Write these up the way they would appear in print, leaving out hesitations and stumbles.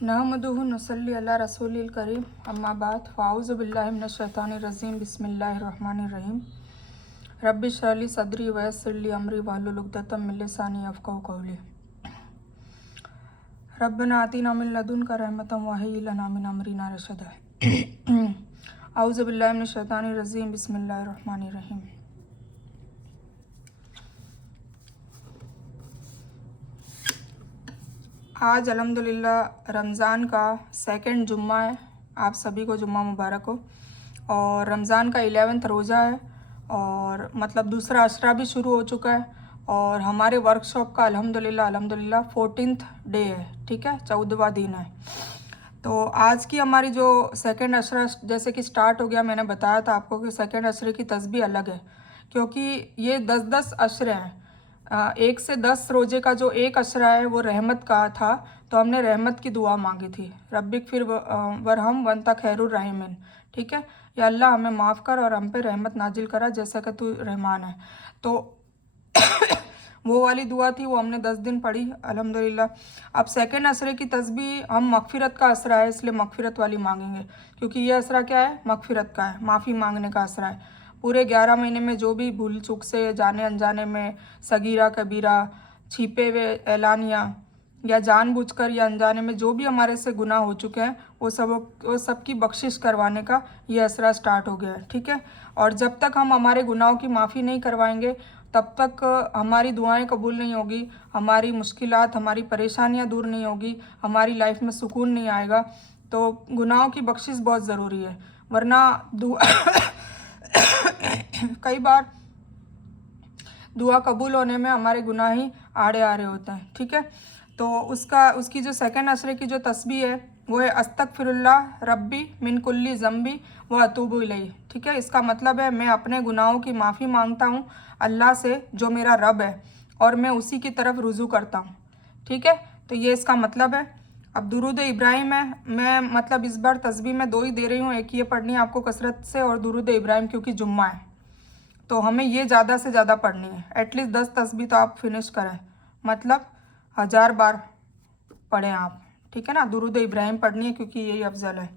नहमदुहु नसल्ली अला रसूलिल करीम अम्मा बाद फ़ाऊज़ु बिल्लाहि मिनश शैतानिर रजीम बिस्मिल्लाहिर रहमानिर रहीम रब्बि इश्रह ली सदरी व यस्सिर ली अमरी वहलुल उक़दतम मिन लिसानी यफ़क़हू क़ौली रब्बना आतिना मिन लदुनका रहमतन व हय्यि लना मिन अमरिना रशदा औज़ु बिल्लाहि मिनश शैतानिर रजीम बिस्मिल्लाहिर रहमानिर रहीम। आज अल्हम्दुलिल्लाह रमज़ान का सेकंड जुम्मा है। आप सभी को जुम्मा मुबारक हो। और रमज़ान का 11वां रोज़ा है और मतलब दूसरा अशरा भी शुरू हो चुका है। और हमारे वर्कशॉप का अल्हम्दुलिल्लाह 14th डे है, ठीक है, 14वां दिन है। तो आज की हमारी जो सेकंड अशरा जैसे कि स्टार्ट हो गया, मैंने बताया था आपको कि सेकंड अशरे की तस्बीह अलग है क्योंकि ये 10-10 अशरे हैं। 1 से 10 रोज़े का जो एक अशरा है वो रहमत का था, तो हमने रहमत की दुआ मांगी थी, रब्बिक फिर वरहम वंता खैरुर रहीमिन, ठीक है, या अल्लाह हमें माफ़ कर और हम पे रहमत नाजिल करा जैसा कि तू रहमान है। तो वो वाली दुआ थी, वो हमने 10 दिन पढ़ी अल्हम्दुलिल्लाह। अब सेकंड असरे की तस्बीह हम मगफ़िरत का असरा है इसलिए मगफ़िरत वाली मांगेंगे क्योंकि ये असरा क्या है, मगफ़िरत का है, माफ़ी मांगने का असरा है। पूरे 11 महीने में जो भी भूल चूक से जाने अनजाने में सगीरा कबीरा छिपे हुए ऐलानिया या जानबूझकर या अनजाने में जो भी हमारे से गुनाह हो चुके हैं वो सब की बख्शिश करवाने का ये असरा स्टार्ट हो गया है, ठीक है। और जब तक हम हमारे गुनाहों की माफ़ी नहीं करवाएंगे तब तक हमारी दुआएं कबूल नहीं होगी, हमारी मुश्किलात हमारी परेशानियां दूर नहीं होगी, हमारी लाइफ में सुकून नहीं आएगा। तो गुनाहों की बख्शिश बहुत ज़रूरी है, वरना कई बार दुआ कबूल होने में हमारे गुनाह ही आड़े आ रहे होते हैं, ठीक है। तो उसकी जो सेकंड अशरे की जो तस्बीह है वो है अस्तगफिरुल्लाह रब्बी मिन कुल्ली ज़म्बी व अतूबु इलैहि, ठीक है। इसका मतलब है मैं अपने गुनाहों की माफ़ी मांगता हूँ अल्लाह से जो मेरा रब है और मैं उसी की तरफ रुजू करता हूँ, ठीक है। तो ये इसका मतलब है। अब दुरूद इब्राहिम है, मैं मतलब इस बार तस्बीह में 2 ही दे रही हूँ, एक ये पढ़नी है आपको कसरत से और दुरूद इब्राहिम क्योंकि जुम्मा है तो हमें ये ज़्यादा से ज़्यादा पढ़नी है। एटलीस्ट 10 तस्बीह तो आप फिनिश करें, मतलब 1000 बार पढ़ें आप, ठीक है ना। दुरूद इब्राहिम पढ़नी है क्योंकि यही अफजल है।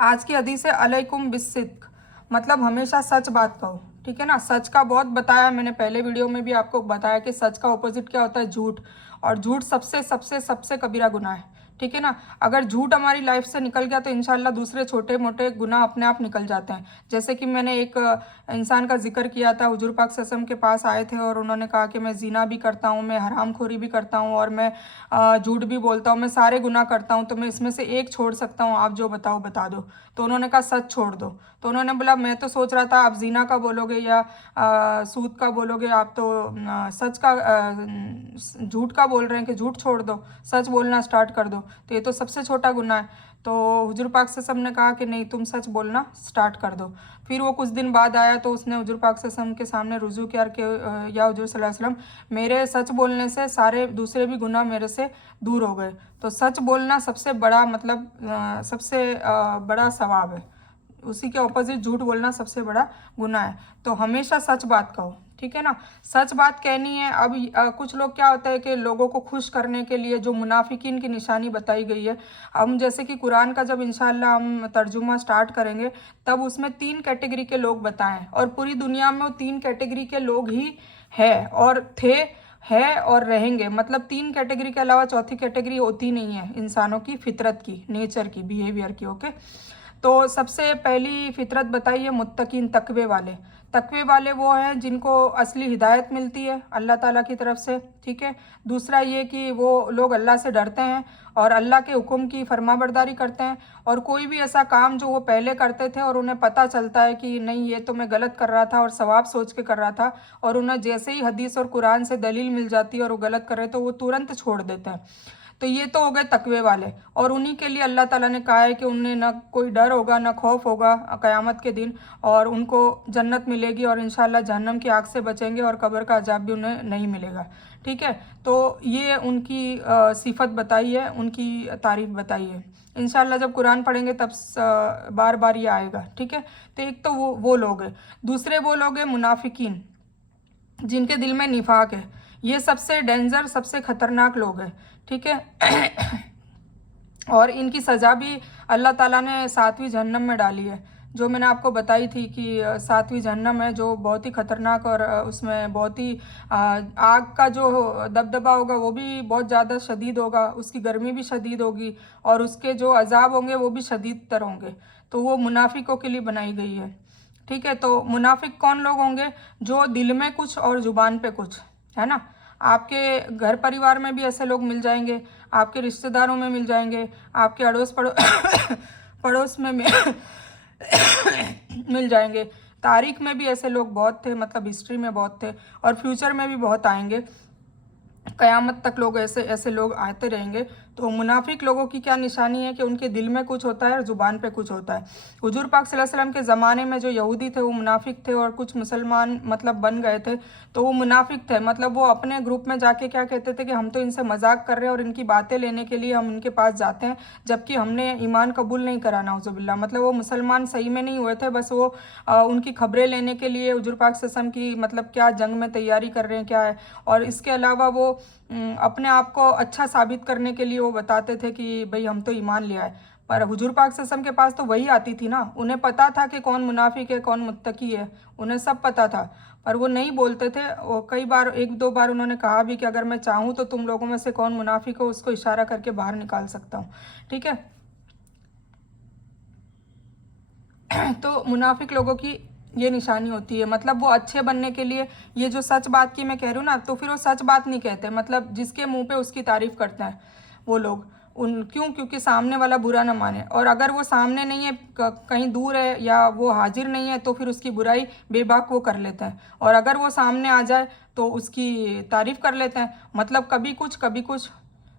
आज की हदीस है अलैकुम बिस्सिद्क, मतलब हमेशा सच बात कहो, ठीक है ना। सच का बहुत बताया मैंने, पहले वीडियो में भी आपको बताया कि सच का ऑपोजिट क्या होता है, झूठ। और झूठ सबसे सबसे सबसे कबीरा गुनाह है, ठीक है ना। अगर झूठ हमारी लाइफ से निकल गया तो इंशाल्लाह दूसरे छोटे मोटे गुनाह अपने आप निकल जाते हैं। जैसे कि मैंने एक इंसान का जिक्र किया था, हुजूर पाक सल्लल्लाहु अलैहि वसल्लम के पास आए थे और उन्होंने कहा कि मैं जीना भी करता हूँ, मैं हरामखोरी भी करता हूँ और मैं झूठ भी बोलता हूँ, मैं सारे गुनाह करता हूँ, तो मैं इसमें से एक छोड़ सकता हूँ, आप जो बताओ बता दो। तो उन्होंने कहा सच छोड़ दो। तो उन्होंने बोला मैं तो सोच रहा था आप जीना का बोलोगे या सूद का बोलोगे, आप तो सच का झूठ का बोल रहे हैं कि झूठ छोड़ दो, सच बोलना स्टार्ट कर दो, तो ये तो सबसे छोटा गुनाह है। तो हुजूर पाक से सबने कहा कि नहीं तुम सच बोलना स्टार्ट कर दो। फिर वो कुछ दिन बाद आया तो उसने हुजूर पाक से के सामने रुजू किया कि या हुजूर सल्लल्लाहु अलैहि वसल्लम, मेरे सच बोलने से सारे दूसरे भी गुनाह मेरे से दूर हो गए। तो सच बोलना सबसे बड़ा मतलब सबसे बड़ा सवाब है, उसी के ऑपोजिट झूठ बोलना सबसे बड़ा गुनाह है। तो हमेशा सच बात कहो, ठीक है ना, सच बात कहनी है। अब कुछ लोग क्या होता है कि लोगों को खुश करने के लिए जो मुनाफिकीन की निशानी बताई गई है, हम जैसे कि कुरान का जब इंशाल्लाह हम तर्जुमा स्टार्ट करेंगे तब उसमें 3 कैटेगरी के लोग बताएं और पूरी दुनिया में वो 3 कैटेगरी के लोग ही है और थे, है और रहेंगे। मतलब 3 कैटेगरी के अलावा चौथी कैटेगरी होती नहीं है इंसानों की, फितरत की, नेचर की, बिहेवियर की, ओके। तो सबसे पहली फितरत बताई है मुत्तकीन, तकवे वाले। तकवे वाले वो हैं जिनको असली हिदायत मिलती है अल्लाह ताला की तरफ से, ठीक है। दूसरा ये कि वो लोग अल्लाह से डरते हैं और अल्लाह के हुक्म की फरमाबरदारी करते हैं, और कोई भी ऐसा काम जो वो पहले करते थे और उन्हें पता चलता है कि नहीं ये तो मैं गलत कर रहा था और सवाब सोच के कर रहा था, और उन्हें जैसे ही हदीस और कुरान से दलील मिल जाती है और वो गलत कर रहे तो वो तुरंत छोड़ देते हैं। तो ये तो हो गए तकवे वाले, और उन्हीं के लिए अल्लाह ताला ने कहा है कि उन्हें ना कोई डर होगा ना खौफ होगा क़यामत के दिन, और उनको जन्नत मिलेगी और इंशाल्लाह जहन्नम की आग से बचेंगे और कब्र का अजाब भी उन्हें नहीं मिलेगा, ठीक है। तो ये उनकी सिफत बताई है, उनकी तारीफ़ बताई है। इंशाल्लाह जब कुरान पढ़ेंगे तब बार बार ये आएगा, ठीक है। तो एक तो वो लोग हैं। दूसरे वो लोग हैं मुनाफिकीन, जिनके दिल में निफाक है। ये सबसे डेंजर सबसे ख़तरनाक लोग हैं, ठीक है। और इनकी सज़ा भी अल्लाह ताला ने 7वीं जहन्नम में डाली है, जो मैंने आपको बताई थी कि 7वीं जहन्नम है जो बहुत ही ख़तरनाक, और उसमें बहुत ही आग का जो दबदबा होगा वो भी बहुत ज़्यादा शदीद होगा, उसकी गर्मी भी शदीद होगी, और उसके जो अजाब होंगे वो भी शदीद तर होंगे। तो वो मुनाफिकों के लिए बनाई गई है। ठीक है, तो मुनाफिक कौन लोग होंगे? जो दिल में कुछ और ज़ुबान पे कुछ, है ना। आपके घर परिवार में भी ऐसे लोग मिल जाएंगे, आपके रिश्तेदारों में मिल जाएंगे, आपके पड़ोस में मिल जाएंगे। तारीख में भी ऐसे लोग बहुत थे, मतलब हिस्ट्री में बहुत थे, और फ्यूचर में भी बहुत आएंगे। क़यामत तक लोग ऐसे ऐसे लोग आते रहेंगे। तो मुनाफिक लोगों की क्या निशानी है कि उनके दिल में कुछ होता है और ज़ुबान पे कुछ होता है। हुजूर पाक सल्लल्लाहु अलैहि वसल्लम के ज़माने में जो यहूदी थे वो मुनाफिक थे, और कुछ मुसलमान मतलब बन गए थे, तो वो मुनाफिक थे। मतलब वो अपने ग्रुप में जाके क्या कहते थे कि हम तो इनसे मजाक कर रहे हैं और इनकी बातें लेने के लिए हम इनके पास जाते हैं, जबकि हमने ईमान कबूल नहीं करा, नाउज़ुबिल्लाह। मतलब वो मुसलमान सही में नहीं हुए थे, बस वो उनकी खबरें लेने के लिए हुजूर पाक सल्लल्लाहु अलैहि वसल्लम की मतलब क्या जंग में तैयारी कर रहे हैं क्या है, और इसके अलावा वो अपने आप को अच्छा साबित करने के लिए वो बताते थे कि भाई हम तो ईमान लिया है। पर हुजूर पाक सल्लल्लाहु अलैहि वसल्लम के पास तो वही आती थी ना, उन्हें पता था कि कौन मुनाफिक है कौन मुत्तकी है, उन्हें सब पता था, पर वो नहीं बोलते थे। और कई बार, एक दो बार उन्होंने कहा भी कि अगर मैं चाहूँ तो तुम लोगों में से कौन मुनाफिक हो उसको इशारा करके बाहर निकाल सकता हूँ। ठीक है। तो मुनाफिक लोगों की ये निशानी होती है, मतलब वो अच्छे बनने के लिए, ये जो सच बात की मैं कह रही हूँ ना, तो फिर वो सच बात नहीं कहते, मतलब जिसके मुंह पे उसकी तारीफ करते हैं वो लोग। उन क्यों? क्योंकि सामने वाला बुरा ना माने, और अगर वो सामने नहीं है, कहीं दूर है या वो हाजिर नहीं है, तो फिर उसकी बुराई बेबाक वो कर लेते हैं, और अगर वो सामने आ जाए तो उसकी तारीफ कर लेते हैं। मतलब कभी कुछ कभी कुछ,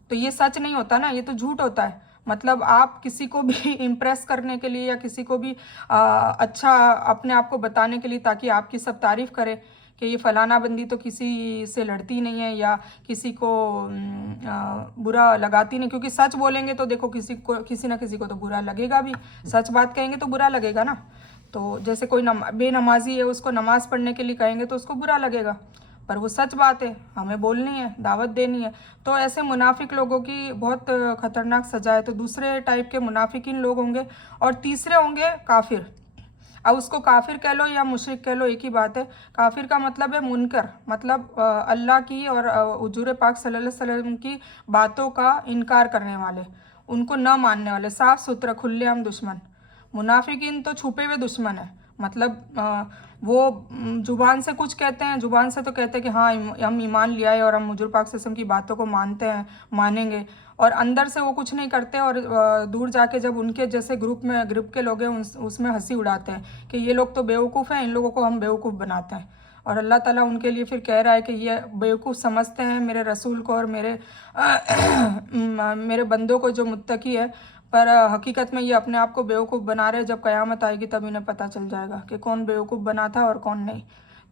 तो ये सच नहीं होता ना, ये तो झूठ होता है। मतलब आप किसी को भी इम्प्रेस करने के लिए या किसी को भी अच्छा अपने आप को बताने के लिए, ताकि आपकी सब तारीफ करे कि ये फलाना बंदी तो किसी से लड़ती नहीं है या किसी को बुरा लगाती नहीं, क्योंकि सच बोलेंगे तो देखो किसी ना किसी को तो बुरा लगेगा भी, सच बात कहेंगे तो बुरा लगेगा ना। तो जैसे कोई बेनमाजी है, उसको नमाज़ पढ़ने के लिए कहेंगे तो उसको बुरा लगेगा, पर वो सच बात है, हमें बोलनी है, दावत देनी है। तो ऐसे मुनाफिक लोगों की बहुत ख़तरनाक सज़ा है। तो दूसरे टाइप के मुनाफिकीन लोग होंगे, और तीसरे होंगे काफिर। अब उसको काफिर कह लो या मुशरिक कह लो, एक ही बात है। काफिर का मतलब है मुनकर, मतलब अल्लाह की और हुजूर पाक सल्लल्लाहु अलैहि वसल्लम की बातों का इनकार करने वाले, उनको न मानने वाले, साफ सुथरा खुलेआम दुश्मन। मुनाफिकीन तो छुपे हुए दुश्मन है, मतलब वो जुबान से कुछ कहते हैं, जुबान से तो कहते हैं कि हाँ हम ईमान लिया है और हम हुजूर पाक सल्लल्लाहु अलैहि वसल्लम की बातों को मानते हैं, मानेंगे, और अंदर से वो कुछ नहीं करते, और दूर जाके जब उनके जैसे ग्रुप के लोग हैं उसमें हंसी उड़ाते हैं कि ये लोग तो बेवकूफ़ हैं, इन लोगों को हम बेवकूफ़ बनाते हैं। और अल्लाह ताला उनके लिए फिर कह रहा है कि ये बेवकूफ़ समझते हैं मेरे रसूल को और मेरे बंदों को जो मुत्तकी है, पर हकीकत में ये अपने आप को बेवकूफ़ बना रहे हैं। जब क़यामत आएगी तब इन्हें पता चल जाएगा कि कौन बेवकूफ़ बना था और कौन नहीं।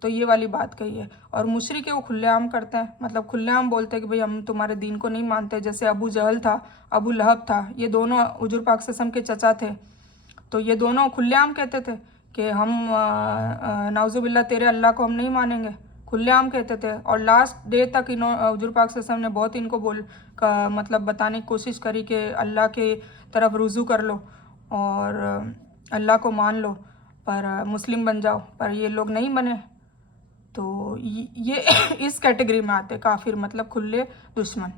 तो ये वाली बात कही है। और मुशरिक वो खुलेआम करते हैं, मतलब खुलेआम बोलते हैं कि भाई हम तुम्हारे दीन को नहीं मानते। जैसे अबू जहल था, अबू लहब था, ये दोनों हुजूर पाक सल्लल्लाहु अलैहि वसल्लम के चचा थे। तो ये दोनों खुलेआम कहते थे कि हम नाउज़ुबिल्लाह तेरे अल्लाह को हम नहीं मानेंगे, खुलेआम कहते थे। और लास्ट डे तक हुजूर पाक सल्लल्लाहु अलैहि वसल्लम ने बहुत इनको मतलब बताने की कोशिश करी कि अल्लाह के तरफ रुजू कर लो और अल्लाह को मान लो, पर मुस्लिम बन जाओ, पर ये लोग नहीं बने। तो ये इस कैटेगरी में आते काफिर, मतलब खुले दुश्मन।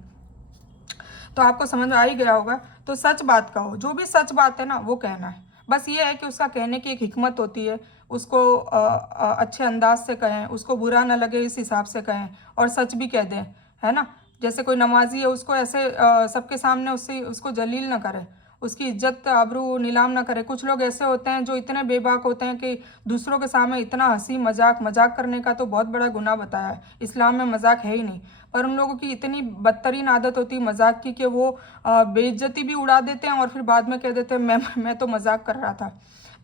तो आपको समझ आ ही गया होगा। तो सच बात कहो, जो भी सच बात है ना वो कहना है। बस ये है कि उसका कहने की एक हिकमत होती है, उसको अच्छे अंदाज से कहें, उसको बुरा ना लगे इस हिसाब से कहें, और सच भी कह दें, है ना। जैसे कोई नमाजी है, उसको ऐसे सबके सामने उसको जलील ना करे, उसकी इज्जत आबरू नीलाम ना करे। कुछ लोग ऐसे होते हैं जो इतने बेबाक होते हैं कि दूसरों के सामने इतना हंसी मजाक करने का तो बहुत बड़ा गुनाह बताया है, इस्लाम में मजाक है ही नहीं। पर उन लोगों की इतनी बदतरीन आदत होती है मजाक की कि वो बेइज्जती भी उड़ा देते हैं और फिर बाद में कह देते हैं मैं तो मजाक कर रहा था।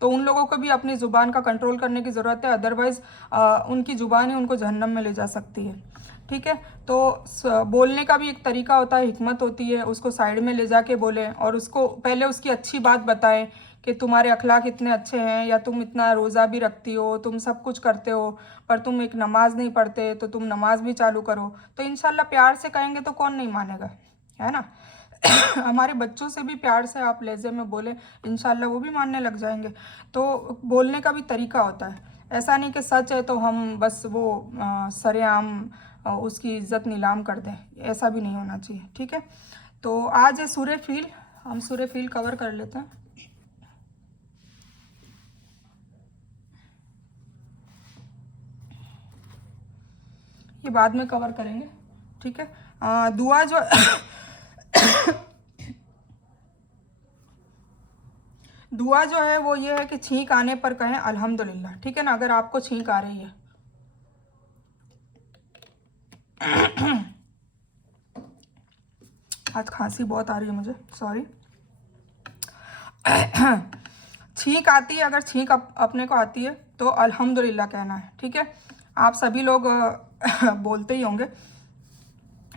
तो उन लोगों को भी अपनी ज़ुबान का कंट्रोल करने की ज़रूरत है, अदरवाइज़ उनकी ज़ुबान ही उनको जहन्नम में ले जा सकती है। ठीक है। तो बोलने का भी एक तरीका होता है, हिकमत होती है, उसको साइड में ले जाके बोलें और उसको पहले उसकी अच्छी बात बताएं कि तुम्हारे अखलाक इतने अच्छे हैं, या तुम इतना रोज़ा भी रखती हो, तुम सब कुछ करते हो, पर तुम एक नमाज नहीं पढ़ते, तो तुम नमाज भी चालू करो। तो इंशाल्लाह प्यार से कहेंगे तो कौन नहीं मानेगा, है ना। हमारे बच्चों से भी प्यार से आप लहजे में बोले, इंशाल्लाह वो भी मानने लग जाएंगे। तो बोलने का भी तरीका होता है, ऐसा नहीं कि सच है तो हम बस वो सरेआम उसकी इज्जत नीलाम कर दें, ऐसा भी नहीं होना चाहिए। ठीक है, तो आज है सूरह फील, हम सूरह फील कवर कर लेते हैं। ये बाद में कवर करेंगे। ठीक है, दुआ जो दुआ जो है वो ये है कि छींक आने पर कहें अल्हम्दुलिल्लाह। ठीक है ना, अगर आपको छींक आ रही है। आज खांसी बहुत आ रही है मुझे, सॉरी। छींक आती है, अगर छींक अपने को आती है तो अल्हम्दुलिल्लाह कहना है। ठीक है, आप सभी लोग बोलते ही होंगे,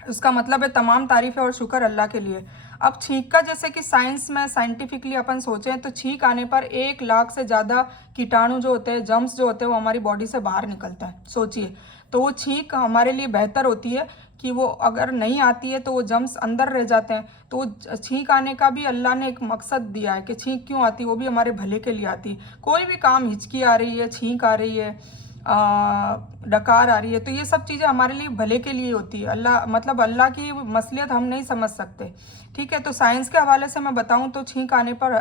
उसका मतलब है तमाम तारीफ़ और शुक्र अल्लाह के लिए। अब छींक का जैसे कि साइंस में साइंटिफिकली अपन सोचें तो छींक आने पर 1 लाख से ज़्यादा कीटाणु जो होते हैं, जम्स जो होते हैं, वो हमारी बॉडी से बाहर निकलता है। सोचिए, तो वो छींक हमारे लिए बेहतर होती है कि वो अगर नहीं आती है तो वो जम्स अंदर रह जाते हैं। तो छींक आने का भी अल्लाह ने एक मकसद दिया है कि छींक क्यों आती है, वो भी हमारे भले के लिए आती है। कोई भी काम, हिचकी आ रही है, छींक आ रही है, डकार आ रही है, तो ये सब चीज़ें हमारे लिए भले के लिए होती है। अल्लाह मतलब अल्लाह की मसलियत हम नहीं समझ सकते। ठीक है, तो साइंस के हवाले से मैं बताऊं तो छींक आने पर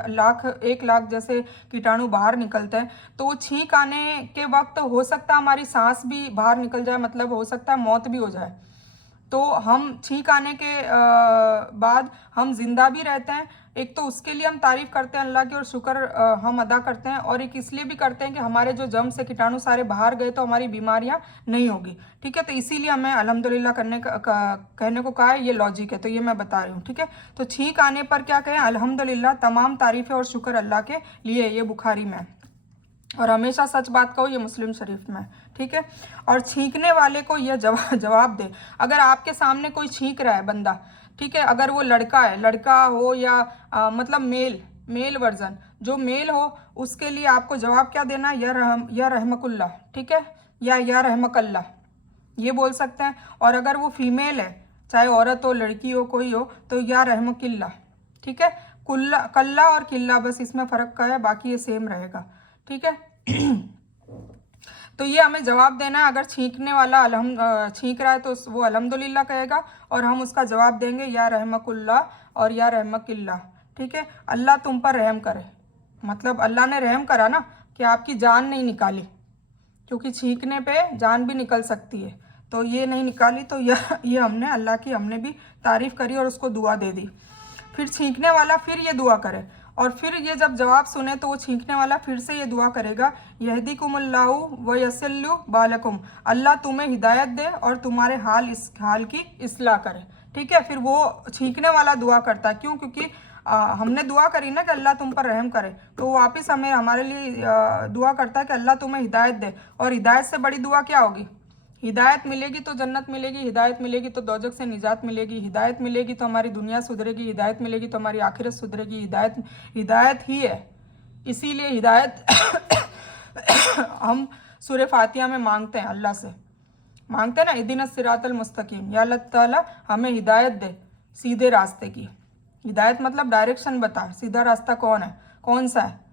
1 लाख जैसे कीटाणु बाहर निकलते हैं। तो छींक आने के वक्त हो सकता है हमारी सांस भी बाहर निकल जाए, मतलब हो सकता है मौत भी हो जाए। तो हम छींक आने के बाद हम जिंदा भी रहते हैं। एक तो उसके लिए हम तारीफ़ करते हैं अल्लाह की और शुक्र हम अदा करते हैं, और एक इसलिए भी करते हैं कि हमारे जो जम्स से कीटाणु सारे बाहर गए तो हमारी बीमारियां नहीं होगी। ठीक है, तो इसीलिए हमें अल्हम्दुलिल्लाह कहने को कहा है, ये लॉजिक है, तो ये मैं बता रही हूँ। ठीक है, तो छींक आने पर क्या कहें, अल्हम्दुलिल्लाह, तमाम तारीफ़ें और शुक्र अल्लाह के लिए। ये बुखारी में, और हमेशा सच बात कहो, ये मुस्लिम शरीफ में। ठीक है, और छींकने वाले को यह जवाब दे, अगर आपके सामने कोई छींक रहा है बंदा, ठीक है, अगर वो लड़का हो या मतलब मेल वर्जन, जो मेल हो, उसके लिए आपको जवाब क्या देना, या रहमकुल्ला। ठीक है, या रहमकल्ला, ये बोल सकते हैं। और अगर वो फीमेल है, चाहे औरत हो, लड़की हो, कोई हो, तो या रहमकिल्ला। ठीक है, कल्ला और किल्ला बस इसमें फ़र्क का है, बाकी ये सेम रहेगा। ठीक है, तो ये हमें जवाब देना है। अगर छींकने वाला छींक रहा है तो वो अल्हम्दुलिल्लाह कहेगा, और हम उसका जवाब देंगे या रहमकुल्ला और या रहमकिल्ला। ठीक है, अल्लाह तुम पर रहम करे, मतलब अल्लाह ने रहम करा ना कि आपकी जान नहीं निकाली, क्योंकि छींकने पे जान भी निकल सकती है, तो ये नहीं निकाली। तो ये हमने अल्लाह की हमने भी तारीफ़ करी और उसको दुआ दे दी। फिर छींकने वाला फिर ये दुआ करे, और फिर ये जब जवाब सुने तो वो छींकने वाला फिर से ये दुआ करेगा, यहदीकुमुल्लाहु व यस्लु बालकुम, अल्लाह तुम्हें हिदायत दे और तुम्हारे हाल की इस्लाह करे। ठीक है, फिर वो छींकने वाला दुआ करता है, क्यों, क्योंकि हमने दुआ करी ना कि अल्लाह तुम पर रहम करे, तो वो वापस हमारे लिए दुआ करता है कि अल्लाह तुम्हें हिदायत दे। और हिदायत से बड़ी दुआ क्या होगी, हिदायत मिलेगी तो जन्नत मिलेगी, हिदायत मिलेगी तो दोजख से निजात मिलेगी, हिदायत मिलेगी तो हमारी दुनिया सुधरेगी, हिदायत मिलेगी तो हमारी आखिरत सुधरेगी। हिदायत ही है, इसीलिए हिदायत हम सूरह फातिहा में मांगते हैं, अल्लाह से मांगते हैं ना, इहदिनस सिरातल मुस्तकीम, या अल्लाह ताला हमें हिदायत दे सीधे रास्ते की। हिदायत मतलब डायरेक्शन बता, सीधा रास्ता कौन सा है।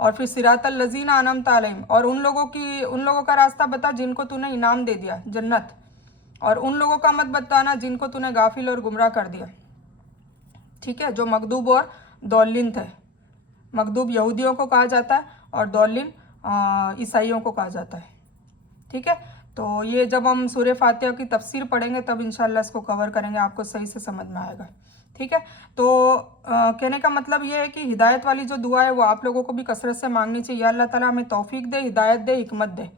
और फिर सिरातल लजीना अनअमत अलैहिम, और उन लोगों का रास्ता बता जिनको तूने इनाम दे दिया, जन्नत। और उन लोगों का मत बताना जिनको तूने गाफिल और गुमराह कर दिया। ठीक है, जो मगदूब और दौलिन थे। मगदूब यहूदियों को कहा जाता है और दौलिन ईसाइयों को कहा जाता है। ठीक है, तो ये जब हम सूरह फातिहा की तफसीर पढ़ेंगे तब इंशाल्लाह इसको कवर करेंगे, आपको सही से समझ में आएगा। ठीक है, तो कहने का मतलब ये है कि हिदायत वाली जो दुआ है वो आप लोगों को भी कसरत से मांगनी चाहिए, या अल्लाह ताला हमें तौफीक दे, हिदायत दे, हिकमत दे,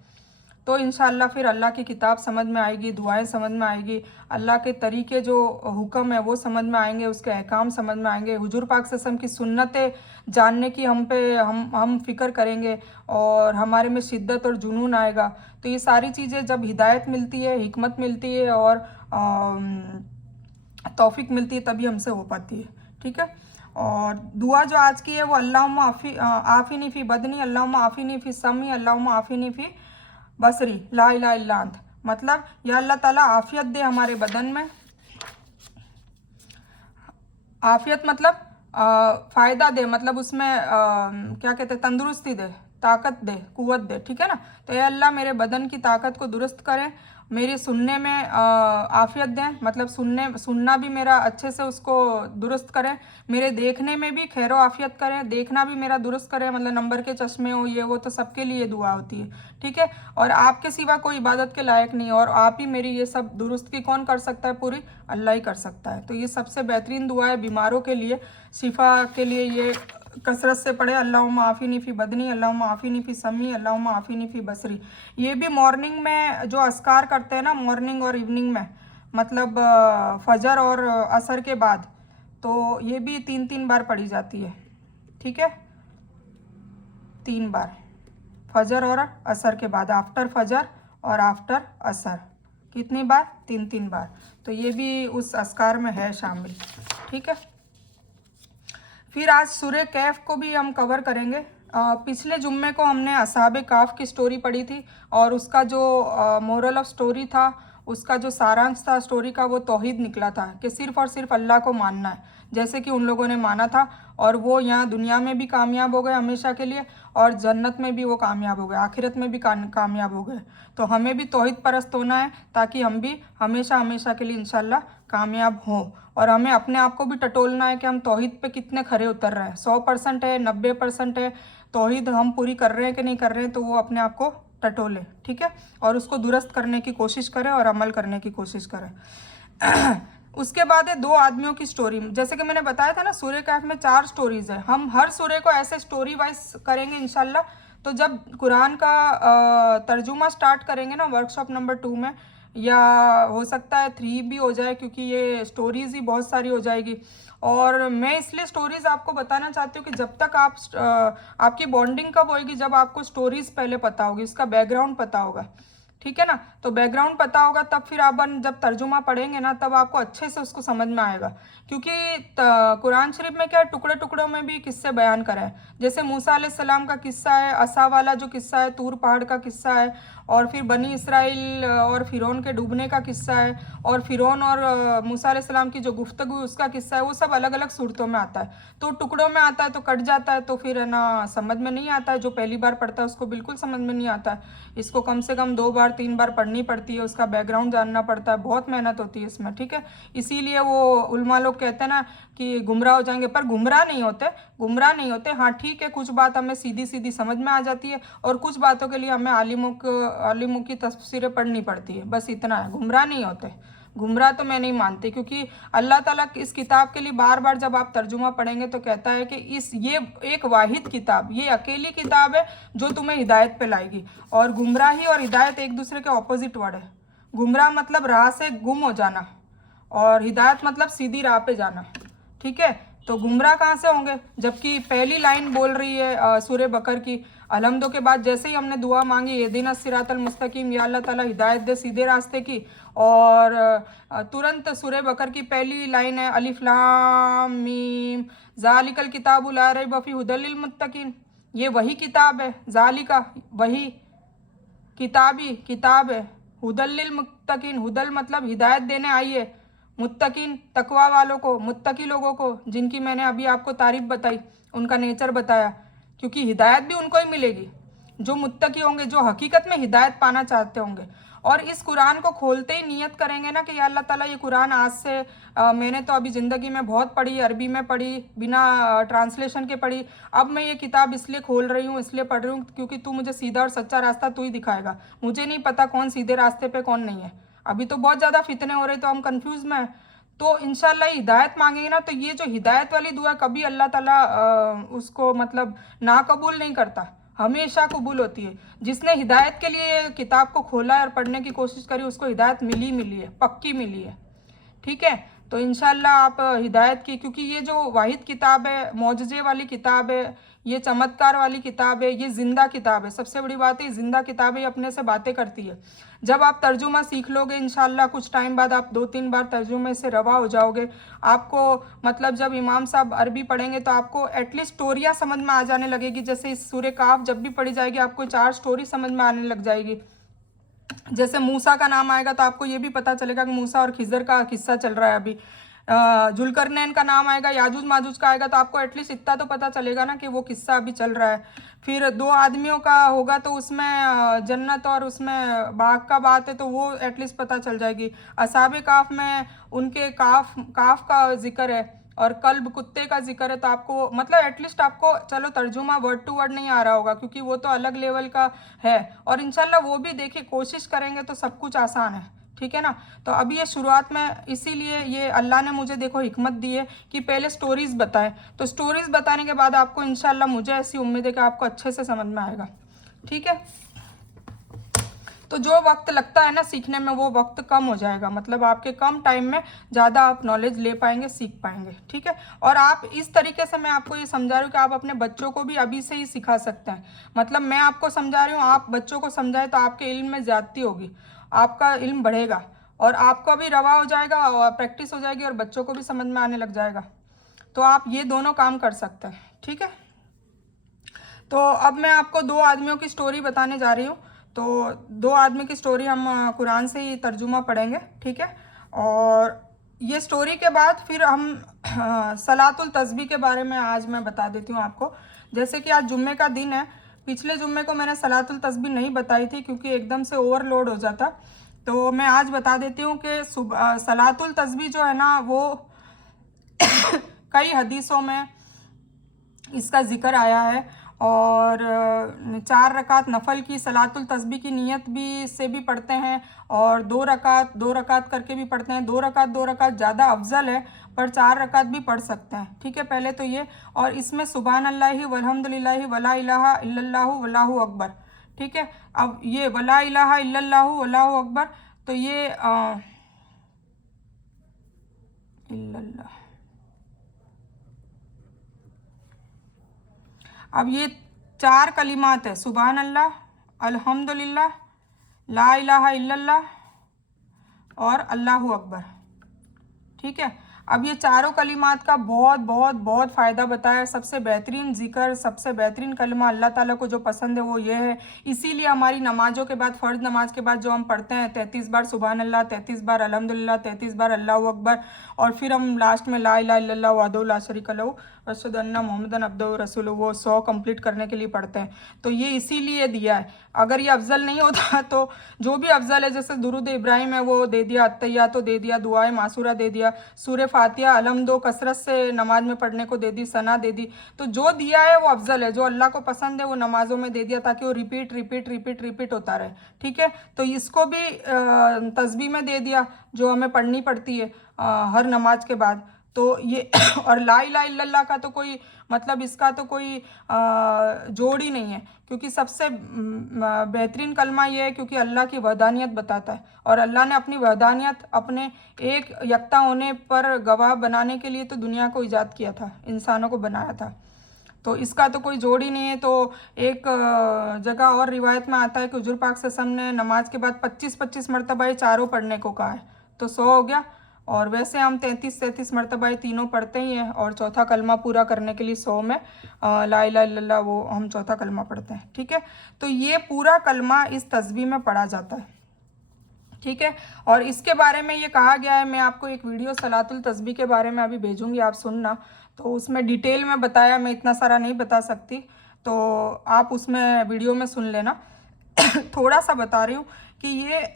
तो इंशाल्लाह फिर अल्लाह की किताब समझ में आएगी, दुआएं समझ में आएगी, अल्लाह के तरीके जो हुक्म है वो समझ में आएंगे, उसके अहकाम समझ में आएंगे, हुजूर पाक सल्लल्लाहु अलैहि वसल्लम की सुन्नतें जानने की हम फ़िक्र करेंगे, और हमारे में शिद्दत और जुनून आएगा। तो ये सारी चीज़ें जब हिदायत मिलती है, हिकमत मिलती है और तौफीक मिलती है, तभी हमसे हो पाती है। ठीक है, और दुआ जो आज की है वो अल्लाहुम्मा आफ़िनी फ़ी बदनी, अल्लाहुम्मा आफ़िनी फ़ी समी, अल्लाहुम्मा आफ़िनी फ़ी बसरी, ला इलाहा इल्ला अंत, मतलब या अल्लाह ताला आफ़ियत दे हमारे बदन में, आफियत मतलब फ़ायदा दे, मतलब उसमें क्या कहते हैं, तंदुरुस्ती दे, ताकत दे, कुव्वत दे, ठीक है ना। तो ये अल्लाह मेरे बदन की ताकत को दुरुस्त करें, मेरी सुनने में आफियत दें, मतलब सुनना भी मेरा अच्छे से उसको दुरुस्त करें, मेरे देखने में भी खैर आफियत करें, देखना भी मेरा दुरुस्त करें, मतलब नंबर के चश्मे हो ये वो, तो सबके लिए दुआ होती है, ठीक है। और आपके सिवा कोई इबादत के लायक नहीं है, और आप ही मेरी ये सब दुरुस्त की कौन कर सकता है पूरी, अल्लाह ही कर सकता है। तो ये सबसे बेहतरीन दुआ है बीमारों के लिए, शिफा के लिए ये कसरत से पढ़े, अल्लाहुम्मा आफ़िनी फ़ी बदनी, अल्लाहुम्मा आफ़िनी फ़ी समी, अल्लाहुम्मा आफ़िनी फ़ी बसरी। ये भी मॉर्निंग में जो अस्कार करते हैं ना, मॉर्निंग और इवनिंग में, मतलब फजर और असर के बाद, तो ये भी 3-3 बार पढ़ी जाती है, ठीक है। 3 बार फजर और असर के बाद, आफ्टर फजर और आफ्टर असर, कितनी बार, 3-3 बार। तो ये भी उस अस्कार में है शामिल, ठीक है। फिर आज सूरह कैफ को भी हम कवर करेंगे। पिछले जुम्मे को हमने असहाबे काफ की स्टोरी पढ़ी थी, और उसका जो मोरल ऑफ स्टोरी था, उसका जो सारांश था स्टोरी का, वो तौहीद निकला था कि सिर्फ़ और सिर्फ अल्लाह को मानना है, जैसे कि उन लोगों ने माना था, और वो यहाँ दुनिया में भी कामयाब हो गए हमेशा के लिए, और जन्नत में भी वो कामयाब हो गए, आखिरत में भी कामयाब हो गए। तो हमें भी तौहीद परस्त होना है, ताकि हम भी हमेशा हमेशा के लिए इंशाल्लाह कामयाब हों। और हमें अपने आप को भी टटोलना है कि हम तौहीद पे कितने खरे उतर रहे हैं, 100% है, 90% है, तौहीद हम पूरी कर रहे हैं कि नहीं कर रहे हैं, तो वो अपने आप को टटोले, ठीक है, और उसको दुरुस्त करने की कोशिश करें और अमल करने की कोशिश करें। उसके बाद है 2 आदमियों की स्टोरी। जैसे कि मैंने बताया था ना, सूर्य कैफ में 4 स्टोरीज है, हम हर सूर्य को ऐसे स्टोरी वाइज करेंगे इंशाल्लाह। तो जब कुरान का तर्जुमा स्टार्ट करेंगे ना वर्कशॉप नंबर 2 में, या हो सकता है 3 भी हो जाए, क्योंकि ये स्टोरीज़ ही बहुत सारी हो जाएगी। और मैं इसलिए स्टोरीज़ आपको बताना चाहती हूँ कि जब तक आप आपकी बॉन्डिंग कब होएगी, जब आपको स्टोरीज़ पहले पता होगी, इसका बैकग्राउंड पता होगा, ठीक है ना। तो बैकग्राउंड पता होगा, तब फिर आप जब तर्जुमा पढ़ेंगे ना, तब आपको अच्छे से उसको समझ में आएगा। क्योंकि कुरान शरीफ में क्या है, टुकड़े टुकड़ों में भी किस्से बयान करा है। जैसे मूसा अलैहिस्सलाम का किस्सा है, असा वाला जो किस्सा है, तूर पहाड़ का किस्सा है, और फिर बनी इसराइल और फिरौन के डूबने का किस्सा है, और फिरौन और मूसा अलैहिस्सलाम की जो गुफ्तगू उसका किस्सा है, वो सब अलग अलग सूरतों में आता है। तो टुकड़ों में आता है तो कट जाता है, तो फिर है ना समझ में नहीं आता है। जो पहली बार पढ़ता है उसको बिल्कुल समझ में नहीं आता है। इसको कम से कम 2 बार 3 बार पढ़नी पड़ती है, उसका बैकग्राउंड जानना पड़ता है, बहुत मेहनत होती है इसमें, ठीक है। इसीलिए वो उलमा लोग कहते हैं ना कि गुमराह हो जाएंगे, पर गुमराह नहीं होते, गुमराह नहीं होते। हाँ ठीक है, कुछ बात हमें सीधी सीधी समझ में आ जाती है, और कुछ बातों के लिए हमें आलिमों की तफसीरें पढ़नी पड़ती है, बस इतना है। गुमराह नहीं होते, गुमराह तो मैं नहीं मानती, क्योंकि अल्लाह ताला इस किताब के लिए बार बार जब आप तर्जुमा पढ़ेंगे तो कहता है कि ये एक वाहिद किताब, ये अकेली किताब है जो तुम्हें हिदायत पे लाएगी। और गुमराही और हिदायत एक दूसरे के ऑपोजिट वर्ड है। गुमराह मतलब राह से गुम हो जाना, और हिदायत मतलब सीधी राह पे जाना, ठीक है। तो गुमराह कहाँ से होंगे, जबकि पहली लाइन बोल रही है सूरह बकर की, अलहम्दो के बाद जैसे ही हमने दुआ मांगी यहदीना सिरातल मुस्तकीम, या अल्लाह ताला हिदायत दे सीधे रास्ते की, और तुरंत सूरह बकर की पहली लाइन है अलिफ लाम मीम ज़ालिकल किताबु ला रैब फीह हुदल लिल मुत्तकीन। ये वही किताब है, ज़ालिका वही, किताबी किताब है, हुदल लिल मुत्तकीन, हुदल मतलब हिदायत देने आई है, मुत्तकीन तकवा वालों को, मुत्तकी लोगों को, जिनकी मैंने अभी आपको तारीफ बताई, उनका नेचर बताया। क्योंकि हिदायत भी उनको ही मिलेगी जो मुत्तकी होंगे, जो हकीकत में हिदायत पाना चाहते होंगे। और इस कुरान को खोलते ही नियत करेंगे ना कि या अल्लाह ताला ये कुरान आज से मैंने तो अभी ज़िंदगी में बहुत पढ़ी, अरबी में पढ़ी, बिना ट्रांसलेशन के पढ़ी, अब मैं ये किताब इसलिए खोल रही हूँ, इसलिए पढ़ रही हूँ क्योंकि तू मुझे सीधा और सच्चा रास्ता तू ही दिखाएगा। मुझे नहीं पता कौन सीधे रास्ते पे कौन नहीं है, अभी तो बहुत ज़्यादा फितने हो रहे, तो हम कंफ्यूज में हैं। तो इंशाल्लाह हिदायत मांगेंगे ना, तो ये जो हिदायत वाली दुआ कभी अल्लाह ताला उसको मतलब नाकबूल नहीं करता, हमेशा कबूल होती है। जिसने हिदायत के लिए किताब को खोला है और पढ़ने की कोशिश करी, उसको हिदायत मिली है, पक्की मिली है, ठीक है। तो इंशाल्लाह आप हिदायत की, क्योंकि ये जो वाहिद किताब है, मौजज़े वाली किताब है, ये चमत्कार वाली किताब है, ये ज़िंदा किताब है। सबसे बड़ी बात है ज़िंदा किताब है, अपने से बातें करती है। जब आप तर्जुमा सीख लोगे इंशाल्लाह, कुछ टाइम बाद आप 2-3 बार तर्जुमे से रवा हो जाओगे। आपको मतलब जब इमाम साहब अरबी पढ़ेंगे तो आपको एटलीस्ट स्टोरियाँ समझ में आ जाने लगेगी। जैसे इस सूरह काफ जब भी पढ़ी जाएगी, आपको 4 स्टोरी समझ में आने लग जाएगी। जैसे मूसा का नाम आएगा तो आपको ये भी पता चलेगा कि मूसा और खिज़र का किस्सा चल रहा है अभी। जुलकरनैन का नाम आएगा, याजूज माजूज का आएगा, तो आपको एटलीस्ट इतना तो पता चलेगा ना कि वो किस्सा अभी चल रहा है। फिर 2 आदमियों का होगा तो उसमें जन्नत और उसमें बाग का बात है, तो वो एटलीस्ट पता चल जाएगी। असाबे काफ में उनके काफ काफ का जिक्र है और कल्ब कुत्ते का जिक्र है, तो आपको मतलब एटलीस्ट आपको चलो तर्जुमा वर्ड टू वर्ड नहीं आ रहा होगा क्योंकि वो तो अलग लेवल का है, और इंशाल्लाह वो भी देखिए कोशिश करेंगे तो सब कुछ आसान है, ठीक है ना। तो अभी ये शुरुआत में इसीलिए ये अल्लाह ने मुझे देखो हिकमत दी है कि पहले स्टोरीज़ बताएं, तो स्टोरीज़ बताने के बाद आपको इंशाल्लाह मुझे ऐसी उम्मीद है कि आपको अच्छे से समझ में आएगा, ठीक है। तो जो वक्त लगता है ना सीखने में वो वक्त कम हो जाएगा, मतलब आपके कम टाइम में ज़्यादा आप नॉलेज ले पाएंगे, सीख पाएंगे, ठीक है। और आप इस तरीके से मैं आपको ये समझा रही हूँ कि आप अपने बच्चों को भी अभी से ही सिखा सकते हैं, मतलब मैं आपको समझा रही हूँ, आप बच्चों को समझाएं तो आपके इल्म में ज़्यादती होगी, आपका इल्म बढ़ेगा और आपका भी रवा हो जाएगा और प्रैक्टिस हो जाएगी और बच्चों को भी समझ में आने लग जाएगा। तो आप ये दोनों काम कर सकते हैं, ठीक है। तो अब मैं आपको 2 आदमियों की स्टोरी बताने जा रही हूँ। तो 2 आदमी की स्टोरी हम कुरान से ही तर्जुमा पढ़ेंगे, ठीक है। और ये स्टोरी के बाद फिर हम सलातुल तस्बीह के बारे में आज मैं बता देती हूँ आपको। जैसे कि आज जुम्मे का दिन है, पिछले जुम्मे को मैंने सलातुल तस्बीह नहीं बताई थी क्योंकि एकदम से ओवरलोड हो जाता, तो मैं आज बता देती हूँ कि सलातुल तस्बीह जो है ना वो कई हदीसों में इसका जिक्र आया है, और 4 रकात नफल की सलातुल तस्बीह की नियत भी से भी पढ़ते हैं और 2 रकात करके भी पढ़ते हैं। 2 रकात ज़्यादा अफजल है, पर 4 रकात भी पढ़ सकते हैं, ठीक है। पहले तो ये, और इसमें सुबहान अल्लाहि वल्हम्दुलिल्लाहि वला इलाहा इल्लल्लाहु वल्लाहु अकबर, ठीक है। अब ये वला इलाहा इल्लल्लाहु वल्लाहु अकबर, तो ये इल्लल्लाह, अब ये 4 कलिमात है, सुबहान अल्लाह, अल्हम्दुलिल्लाह, ला इलाहा इल्लल्लाह और अल्लाहु अकबर, ठीक है। अब ये चारों कलिमात का बहुत बहुत बहुत फ़ायदा बताया। सबसे बेहतरीन जिक्र, सबसे बेहतरीन कलिमा अल्लाह ताला को जो पसंद है वो ये है। इसीलिए हमारी नमाज़ों के बाद, फ़र्ज़ नमाज के बाद जो हम पढ़ते हैं 33 बार सुबहान अल्लाह, 33 बार अल्हम्दुलिल्लाह, 33 बार अल्लाहु अकबर, और फिर हम लास्ट में ला इलाहा इल्लल्लाह वहदहू ला शरीका लहू व अशहदु अन्ना मुहम्मदन अब्दुहु रसूलुहु, वो 100 कंप्लीट करने के लिए पढ़ते हैं। तो ये इसीलिए दिया है। अगर ये अफजल नहीं होता तो जो भी अफजल है, जैसे दुरूद इब्राहिम है वो दे दिया, अत्तहियात तो दे दिया, दुआए मासूरा दे दिया, सूरह फातिहा अलम दो कसरत से नमाज में पढ़ने को दे दी, सना दे दी, तो जो दिया है वो अफजल है, जो अल्लाह को पसंद है वो नमाजों में दे दिया ताकि वो रिपीट रिपीट रिपीट रिपीट होता रहे, ठीक है। तो इसको भी तस्बीह में दे दिया जो हमें पढ़नी पड़ती है हर नमाज के बाद। तो ये और ला इलाहा इल्लल्लाह का तो कोई मतलब, इसका तो कोई जोड़ ही नहीं है, क्योंकि सबसे बेहतरीन कलमा ये है क्योंकि अल्लाह की वहदानियत बताता है, और अल्लाह ने अपनी वहदानियत अपने एक यकता होने पर गवाह बनाने के लिए तो दुनिया को ईजाद किया था, इंसानों को बनाया था, तो इसका तो कोई जोड़ ही नहीं है। तो एक जगह और रिवायत में आता है कि हुजूर पाक सल्लल्लाहु अलैहि वसल्लम ने नमाज के बाद 25-25 मरतबा ये चारों पढ़ने को कहा है, तो 100 हो गया। और वैसे हम 33-33 मरतबा ये तीनों पढ़ते ही हैं, और चौथा कलमा पूरा करने के लिए 100 में ला इलाहा इल्लल्लाह वो हम चौथा कलमा पढ़ते हैं, ठीक है। तो ये पूरा कलमा इस तस्बीह में पढ़ा जाता है, ठीक है। और इसके बारे में ये कहा गया है, मैं आपको एक वीडियो सलातुल तस्बीह के बारे में अभी भेजूंगी, आप सुनना, तो उसमें डिटेल में बताया, मैं इतना सारा नहीं बता सकती, तो आप उसमें वीडियो में सुन लेना। थोड़ा सा बता रही हूँ कि ये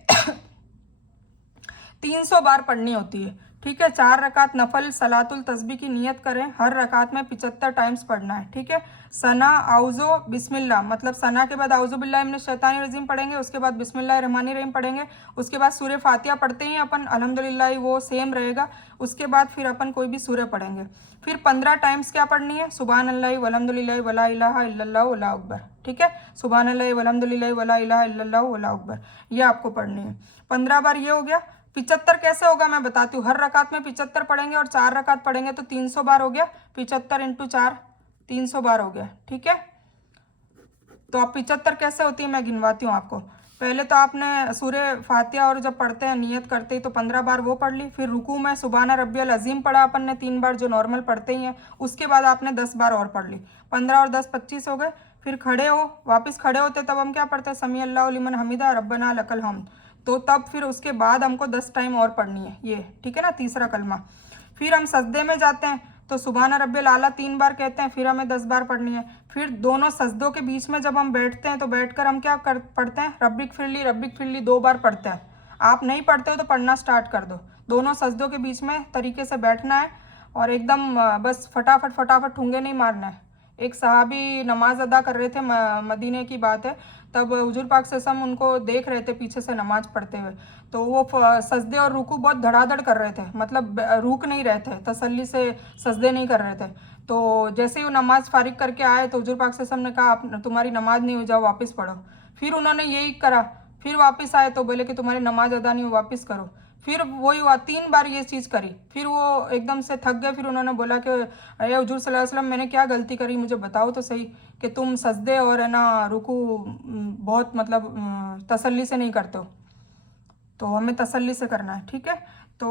300 बार पढ़नी होती है, ठीक है। 4 रकात नफल सलातुल तस्बीह की नियत करें, हर रकात में 75 टाइम्स पढ़ना है, ठीक है। सना आउज़ो बिस्मिल्लाह, मतलब सना के बाद आउज़ो बिल्लाहि मिनश शैतानिर रजीम पढ़ेंगे, उसके बाद बिस्मिल्लाहिर रहमानिर रहीम पढ़ेंगे, उसके बाद सूरह फातिहा पढ़ते ही अपन अल्हम्दुलिल्लाह, वो सेम रहेगा, उसके बाद फिर अपन कोई भी सूरह पढ़ेंगे। फिर 15 टाइम्स क्या पढ़नी है, सुबहान अल्लाहि वल्हम्दुलिल्लाहि वला इलाहा इल्लल्लाहु वल्लाहु अकबर, ठीक है। सुबहान अल्लाहि वल्हम्दुलिल्लाहि वला इलाहा इल्लल्लाहु वल्लाहु अकबर, ये आपको पढ़नी है 15 बार। ये हो गया। 75 कैसे होगा मैं बताती हूँ, हर रकात में 75 पढ़ेंगे और 4 रकात पढ़ेंगे तो 300 बार हो गया, 75 × 4 300 बार हो गया, ठीक है। तो अब 75 कैसे होती है मैं गिनवाती हूँ आपको। पहले तो आपने सूरह फातिहा और जब पढ़ते हैं नियत करते ही तो 15 बार वो पढ़ ली, फिर रुकू में सुबहाना रब्बियल अजीम पढ़ा अपन ने 3 बार जो नॉर्मल पढ़ते ही हैं, उसके बाद आपने 10 बार और पढ़ ली, 15 और 10 25 हो गए। फिर खड़े हो, वापस खड़े होते तब हम क्या पढ़ते हैं, समी अल्लाहु लिमन हमीदा रब्बना लकल हम्द, तो तब फिर उसके बाद हमको 10 टाइम और पढ़नी है ये, ठीक है ना, तीसरा कलमा। फिर हम सजदे में जाते हैं तो सुबहान रब्बिल आला 3 बार कहते हैं, फिर हमें 10 बार पढ़नी है। फिर दोनों सजदों के बीच में जब हम बैठते हैं तो बैठकर हम क्या पढ़ते हैं, रब्बिक फिरली 2 बार पढ़ते हैं। आप नहीं पढ़ते हो तो पढ़ना स्टार्ट कर दो। दोनों सजदों के बीच में तरीके से बैठना है और एकदम बस फटाफट ठूंगे नहीं मारना है। एक सहाबी नमाज अदा कर रहे थे, मदीने की बात है, तब हुजूर पाक सल्लल्लाहु अलैहि वसल्लम उनको देख रहे थे पीछे से नमाज पढ़ते हुए, तो वो सजदे और रुकू बहुत धड़ाधड़ कर रहे थे, मतलब रुक नहीं रहे थे, तसल्ली से सजदे नहीं कर रहे थे। तो जैसे ही वो नमाज फारिग करके आए तो हुजूर पाक सल्लल्लाहु अलैहि वसल्लम ने कहा, आप तुम्हारी नमाज नहीं हुई, जाओ वापस पढ़ो। फिर उन्होंने यही करा, फिर वापस आए तो बोले कि तुम्हारी नमाज अदा नहीं हुई, वापस करो। फिर वही हुआ, 3 बार ये चीज़ करी। फिर वो एकदम से थक गए। फिर उन्होंने बोला कि अरे हुजूर सल्लल्लाहु अलैहि वसल्लम, मैंने क्या गलती करी, मुझे बताओ तो सही, कि तुम सजदे और है ना रुकू बहुत मतलब तसल्ली से नहीं करते हो, तो हमें तसल्ली से करना है, ठीक है। तो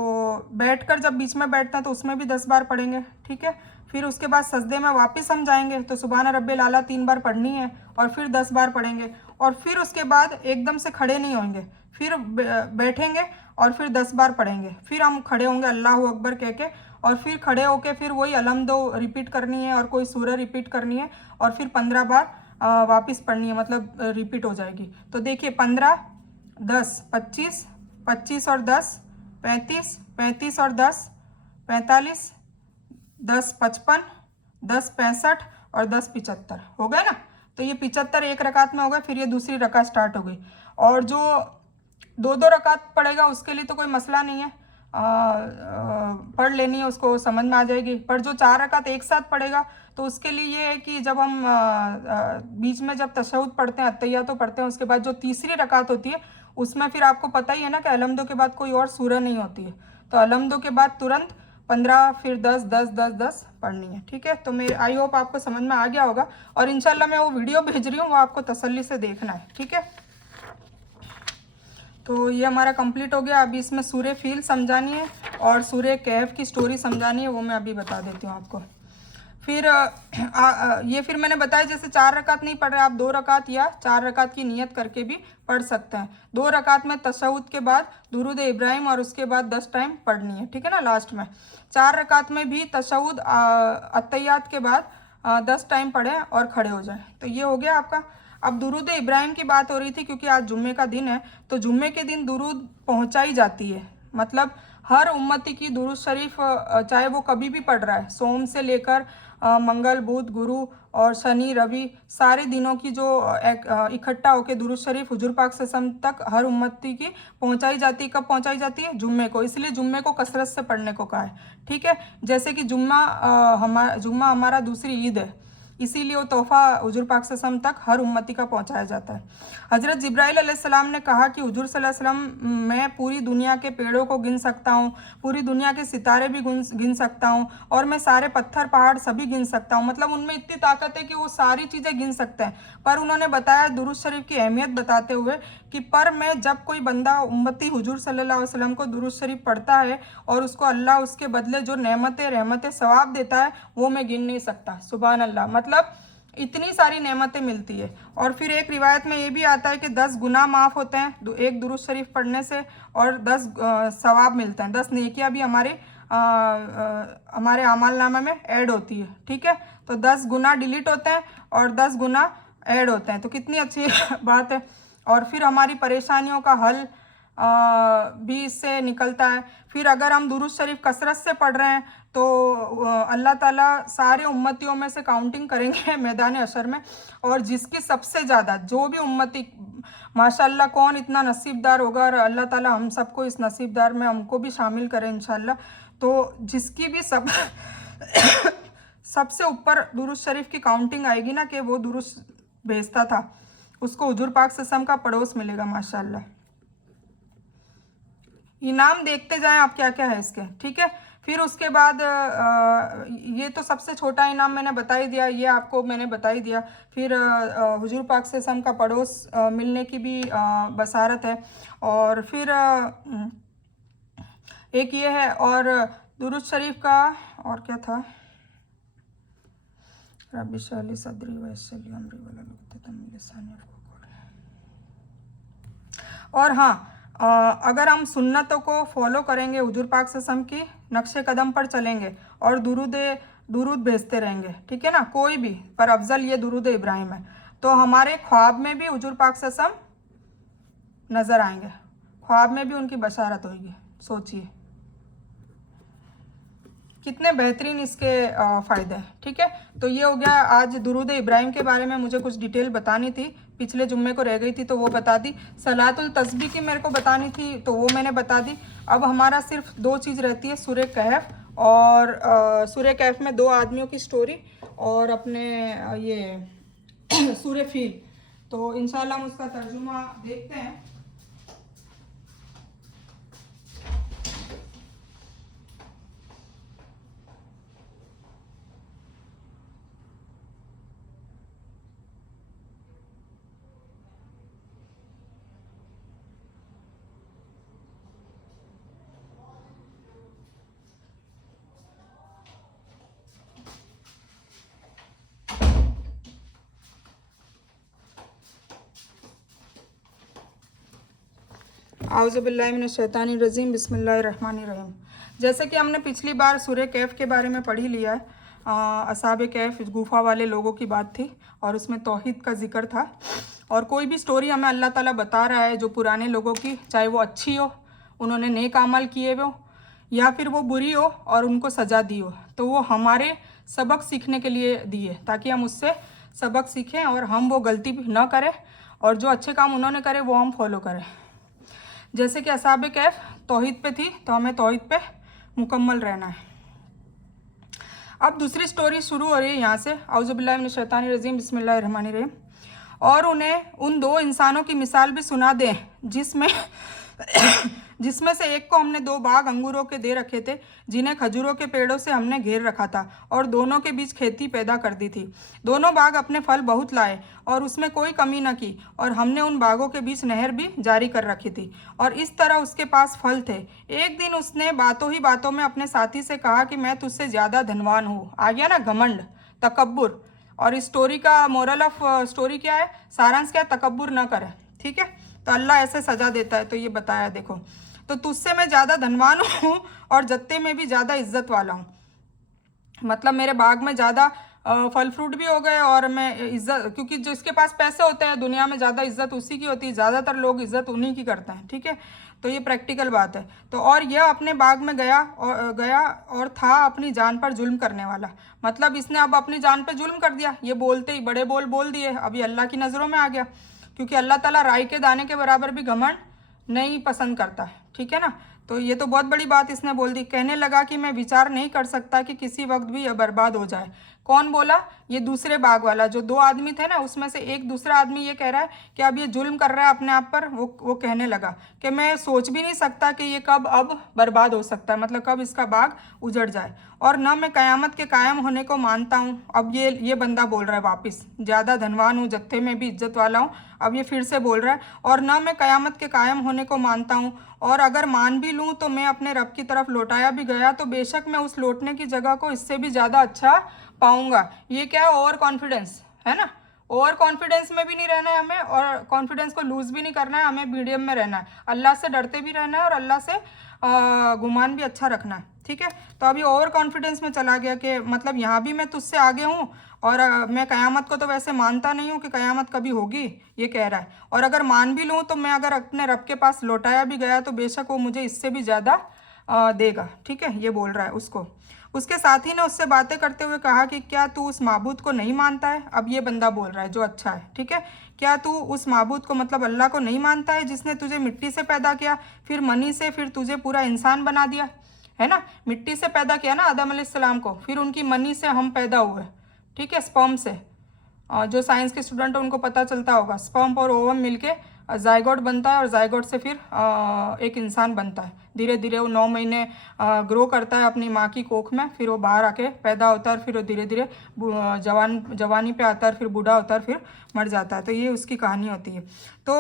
बैठकर जब बीच में बैठते हैं तो उसमें भी 10 बार पढ़ेंगे, ठीक है। फिर उसके बाद सजदे में वापस हम जाएंगे तो सुबहान रब्बिल आला 3 बार पढ़नी है और फिर 10 बार पढ़ेंगे। और फिर उसके बाद एकदम से खड़े नहीं होंगे, फिर बैठेंगे और फिर 10 बार पढ़ेंगे। फिर हम खड़े होंगे अल्लाह अकबर कह के, और फिर खड़े होके फिर वही अलहम्दो रिपीट करनी है और कोई सूरह रिपीट करनी है और फिर 15 बार वापस पढ़नी है, मतलब रिपीट हो जाएगी। तो देखिए 15, 10, 25, 25 और 10 35, 35 और 10 45, 10 55, 10 65 और 10 75 हो गए ना। तो ये 75 एक रकात में हो गए। फिर ये दूसरी रकात स्टार्ट हो गई। और जो 2 रकात पड़ेगा उसके लिए तो कोई मसला नहीं है, पढ़ लेनी है, उसको समझ में आ जाएगी। पर जो 4 रकात एक साथ पड़ेगा तो उसके लिए ये है कि जब हम बीच में जब तशहुद पढ़ते हैं, अत्तहिया तो पढ़ते हैं, उसके बाद जो तीसरी रकात होती है उसमें फिर आपको पता ही है ना कि अलहम्दो के बाद कोई और सूरह नहीं होती है। तो अलहम्दो के बाद तुरंत 15 फिर 10 10 10 10 पढ़नी है, ठीक है। तो मैं आई होप आपको समझ में आ गया होगा। और इंशाल्लाह मैं वो वीडियो भेज रही हूँ, वो आपको तसल्ली से देखना है, ठीक है। तो ये हमारा कंप्लीट हो गया। अभी इसमें सूरह फील समझानी है और सूरह कहफ की स्टोरी समझानी है, वो मैं अभी बता देती हूँ आपको। फिर ये फिर मैंने बताया जैसे 4 रकात नहीं पढ़ रहे आप, 2 रकात या 4 रकात की नियत करके भी पढ़ सकते हैं। 2 रकात में तशहुद के बाद दुरूद इब्राहिम और उसके बाद 10 टाइम पढ़नी है, ठीक है ना, लास्ट में। 4 रकात में भी तशहुद अत्तहियात के बाद 10 टाइम पढ़ें और खड़े हो जाएं। तो ये हो गया आपका। अब दुरूद इब्राहिम की बात हो रही थी क्योंकि आज जुम्मे का दिन है, तो जुम्मे के दिन दुरूद पहुंचाई जाती है। मतलब हर उम्मती की दुरूद शरीफ चाहे वो कभी भी पढ़ रहा है, सोम से लेकर मंगल बुध गुरु और शनि रवि सारे दिनों की जो इकट्ठा होकर दुरूद शरीफ हुजूर पाक सल्लल्लाहु अलैहि वसल्लम तक हर उम्मती की पहुंचाई जाती है। कब पहुंचाई जाती है? जुम्मे को। इसलिए जुम्मे को कसरत से पढ़ने को कहा है, ठीक है। जैसे कि जुम्मा हमारा दूसरी ईद है, इसीलिए वो तोहफा हुजूर पाक सल्लल्लाहु अलैहि वसल्लम तक हर उम्मती का पहुंचाया जाता है। हज़रत जिब्राइल अलैहिस्सलाम ने कहा कि हुजूर सल्लल्लाहु अलैहि वसल्लम, मैं पूरी दुनिया के पेड़ों को गिन सकता हूँ, पूरी दुनिया के सितारे भी गिन सकता हूँ, और मैं सारे पत्थर पहाड़ सभी गिन सकता हूँ। मतलब उनमें इतनी ताकत है कि वो सारी चीज़ें गिन सकते हैं। पर उन्होंने बताया दुरूद शरीफ की अहमियत बताते हुए कि पर मैं जब कोई बंदा उम्मती हुजूर सल्लल्लाहु अलैहि वसल्लम को दुरूद शरीफ पढ़ता है और उसको अल्लाह उसके बदले जो नेमतें रहमतें सवाब देता है वो मैं गिन नहीं सकता। सुभान अल्लाह, मतलब इतनी सारी नेमतें मिलती है। और फिर एक रिवायत में ये भी आता है कि 10 गुनाह माफ़ होते हैं एक दुरूद शरीफ पढ़ने से, और 10 सवाब मिलते हैं, 10 नेकियां भी हमारे अमाल नामे में ऐड होती है, ठीक है। तो 10 गुनाह डिलीट होते हैं और 10 गुनाह ऐड होते हैं, तो कितनी अच्छी बात है। और फिर हमारी परेशानियों का हल भी इससे निकलता है। फिर अगर हम दुरूद शरीफ कसरत से पढ़ रहे हैं तो अल्लाह ताला सारे उम्मतियों में से काउंटिंग करेंगे मैदान हशर में, और जिसकी सबसे ज़्यादा जो भी उम्मती, माशाल्लाह कौन इतना नसीबदार होगा, और अल्लाह ताला हम सबको इस नसीबदार में हमको भी शामिल करें इंशाल्लाह। तो जिसकी भी सबसे ऊपर दुरूद शरीफ की काउंटिंग आएगी ना कि वो दुरूद भेजता था, उसको हुजूर पाक सल्लल्लाहु अलैहि वसल्लम का पड़ोस मिलेगा माशाल्लाह। इनाम देखते जाएं आप क्या क्या है इसके, ठीक है। फिर उसके बाद ये तो सबसे छोटा इनाम मैंने बता ही दिया, ये आपको मैंने बता ही दिया। फिर हुजूर पाक से सम का पड़ोस मिलने की भी बसारत है। और फिर एक ये है, और दुरूद शरीफ का और क्या था, रब्बी इश्रह ली सदरी वयस्सिर ली अमरी वहलुल उक़दतम मिन लिसानी यफ़क़हू क़ौली। और हाँ, अगर हम सुन्नतों को फॉलो करेंगे, हुजूर पाक सल्लल्लाहु अलैहि वसल्लम की नक्शे कदम पर चलेंगे और दुरूद भेजते रहेंगे, ठीक है ना, कोई भी, पर अफजल ये दुरूद इब्राहिम है, तो हमारे ख्वाब में भी हुजूर पाक सल्लल्लाहु अलैहि वसल्लम नज़र आएंगे, ख्वाब में भी उनकी बशारत होगी। सोचिए कितने बेहतरीन इसके फ़ायदे हैं, ठीक है। तो ये हो गया आज दुरूद इब्राहिम के बारे में, मुझे कुछ डिटेल बतानी थी, पिछले जुम्मे को रह गई थी तो वो बता दी। सलातुल तस्बीह की मेरे को बतानी थी तो वो मैंने बता दी। अब हमारा सिर्फ दो चीज़ रहती है, सूरह कहफ और सूरह कहफ में दो आदमियों की स्टोरी और अपने ये सूरह फील। तो इंशाल्लाह हम उसका तर्जुमा देखते हैं। आउज़ुबिल्लाहिमिनश्शैतानिर्रजीम, बिस्मिल्लाहिर्रहमानिर्रहीम। जैसे कि हमने पिछली बार सूरह कैफ के बारे में पढ़ ही लिया है। असहाबे कैफ गुफा वाले लोगों की बात थी और उसमें तौहीद का जिक्र था। और कोई भी स्टोरी हमें अल्लाह ताला बता रहा है जो पुराने लोगों की, चाहे वो अच्छी हो, उन्होंने नेक अमल किए हो, या फिर वो बुरी हो और उनको सज़ा दी हो, तो वो हमारे सबक सीखने के लिए दी है, ताकि हम उससे सबक सीखें और हम वो गलती ना करें और जो अच्छे काम उन्होंने करे वो हम फॉलो करें। जैसे कि असहाबे कैफ तौहीद पे थी तो हमें तौहीद पे मुकम्मल रहना है। अब दूसरी स्टोरी शुरू हो रही है यहाँ से, औज़ुबिल्लाहिमिनश्शैतानिर्रजीम, बिस्मिल्लाहिर्रहमानिर्रहीम। और उन्हें उन दो इंसानों की मिसाल भी सुना दें जिसमें से एक को हमने दो बाग अंगूरों के दे रखे थे, जिन्हें खजूरों के पेड़ों से हमने घेर रखा था और दोनों के बीच खेती पैदा कर दी थी। दोनों बाग अपने फल बहुत लाए और उसमें कोई कमी न की, और हमने उन बागों के बीच नहर भी जारी कर रखी थी और इस तरह उसके पास फल थे। एक दिन उसने बातों ही बातों में अपने साथी से कहा कि मैं तुझसे ज़्यादा धनवान हूँ। आ गया ना घमंड, तकब्बुर। और इस स्टोरी का मोरल ऑफ स्टोरी क्या है, सारांश क्या है, तकब्बुर न करें, ठीक है। तो अल्लाह ऐसे सज़ा देता है, तो ये बताया देखो, तो तुझसे मैं ज़्यादा धनवान हूँ और जत्ते में भी ज़्यादा इज्जत वाला हूँ। मतलब मेरे बाग में ज़्यादा फल फ्रूट भी हो गए और मैं इज्जत, क्योंकि जिसके पास पैसे होते हैं दुनिया में ज़्यादा इज्जत उसी की होती है, ज़्यादातर लोग इज्जत उन्हीं की करते हैं, ठीक है। तो ये प्रैक्टिकल बात है। तो और यह अपने बाग में गया और था अपनी जान पर जुल्म करने वाला। मतलब इसने अब अपनी जान पर जुल्म कर दिया, ये बोलते ही बड़े बोल दिए, अभी अल्लाह की नज़रों में आ गया, क्योंकि अल्लाह ताला राई के दाने के बराबर भी घमंड नहीं पसंद करता है, ठीक है ना। तो ये तो बहुत बड़ी बात इसने बोल दी। कहने लगा कि मैं विचार नहीं कर सकता कि किसी वक्त भी यह बर्बाद हो जाए। कौन बोला, ये दूसरे बाग वाला, जो दो आदमी थे ना उसमें से एक दूसरा आदमी ये कह रहा है कि अब ये जुल्म कर रहा है अपने आप पर। वो कहने लगा कि मैं सोच भी नहीं सकता कि ये कब अब बर्बाद हो सकता है, मतलब कब इसका बाग उजड़ जाए, और न मैं क़यामत के कायम होने को मानता हूँ। अब ये बंदा बोल रहा है वापस, ज़्यादा धनवान हूँ, जत्थे में भी इज्जत वाला हूँ, अब ये फिर से बोल रहा है, और न मैं क़यामत के कायम होने को मानता हूँ, और अगर मान भी लूँ तो मैं अपने रब की तरफ लौटाया भी गया तो बेशक मैं उस लौटने की जगह को इससे भी ज़्यादा अच्छा पाऊँगा। ये क्या है, ओवर कॉन्फिडेंस है ना। ओवर कॉन्फिडेंस में भी नहीं रहना है हमें और कॉन्फिडेंस को लूज़ भी नहीं करना है, हमें मीडियम में रहना है। अल्लाह से डरते भी रहना है और अल्लाह से गुमान भी अच्छा रखना है, ठीक है। तो अभी ओवर कॉन्फिडेंस में चला गया कि मतलब यहाँ भी मैं तुझसे आगे हूँ और मैं क़यामत को तो वैसे मानता नहीं हूँ कि क़यामत कभी होगी, ये कह रहा है। और अगर मान भी लूँ तो मैं अगर अपने रब के पास लौटाया भी गया तो बेशक वो मुझे इससे भी ज़्यादा देगा, ठीक है, ये बोल रहा है उसको। उसके साथी ने उससे बातें करते हुए कहा कि क्या तू उस माबूद को नहीं मानता है। अब ये बंदा बोल रहा है जो अच्छा है, ठीक है। क्या तू उस माबूद को मतलब अल्लाह को नहीं मानता है जिसने तुझे मिट्टी से पैदा किया, फिर मनी से, फिर तुझे पूरा इंसान बना दिया, है ना। मिट्टी से पैदा किया ना आदम अलैहिस्सलाम को, फिर उनकी मनी से हम पैदा हुए, ठीक है, स्पर्म से। जो साइंस के स्टूडेंट हैं उनको पता चलता होगा, स्पर्म और ओवम मिलके जाइगोट बनता है और जाइगोट से फिर एक इंसान बनता है। धीरे धीरे वो 9 महीने ग्रो करता है अपनी माँ की कोख में, फिर वो बाहर आके पैदा होता है, फिर वो धीरे धीरे जवानी पे आता है, फिर बूढ़ा होता है, फिर मर जाता है। तो ये उसकी कहानी होती है। तो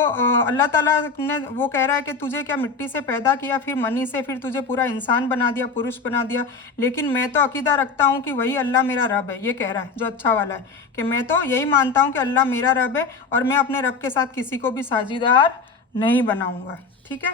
अल्लाह ताला ने वो कह रहा है कि तुझे क्या मिट्टी से पैदा किया, फिर मनी से, फिर तुझे पूरा इंसान बना दिया, पुरुष बना दिया, लेकिन मैं तो अकीदा रखता हूँ कि वही अल्लाह मेरा रब है। ये कह रहा है जो अच्छा वाला है कि मैं तो यही मानता हूँ कि अल्लाह मेरा रब है और मैं अपने रब के साथ किसी को भी साझीदार नहीं बनाऊँगा, ठीक है।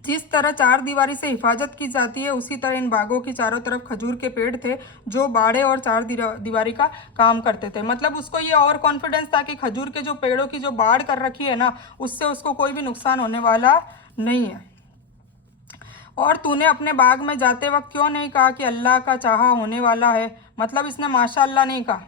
जिस तरह चार दीवारी से हिफाजत की जाती है उसी तरह इन बागों की चारों तरफ खजूर के पेड़ थे जो बाड़े और चार दीवारी का काम करते थे। मतलब उसको ये और कॉन्फिडेंस था कि खजूर के जो पेड़ों की जो बाड़ कर रखी है ना, उससे उसको कोई भी नुकसान होने वाला नहीं है। और तूने अपने बाग में जाते वक्त क्यों नहीं कहा कि अल्लाह का चाहा होने वाला है? मतलब इसने माशाअल्लाह नहीं कहा,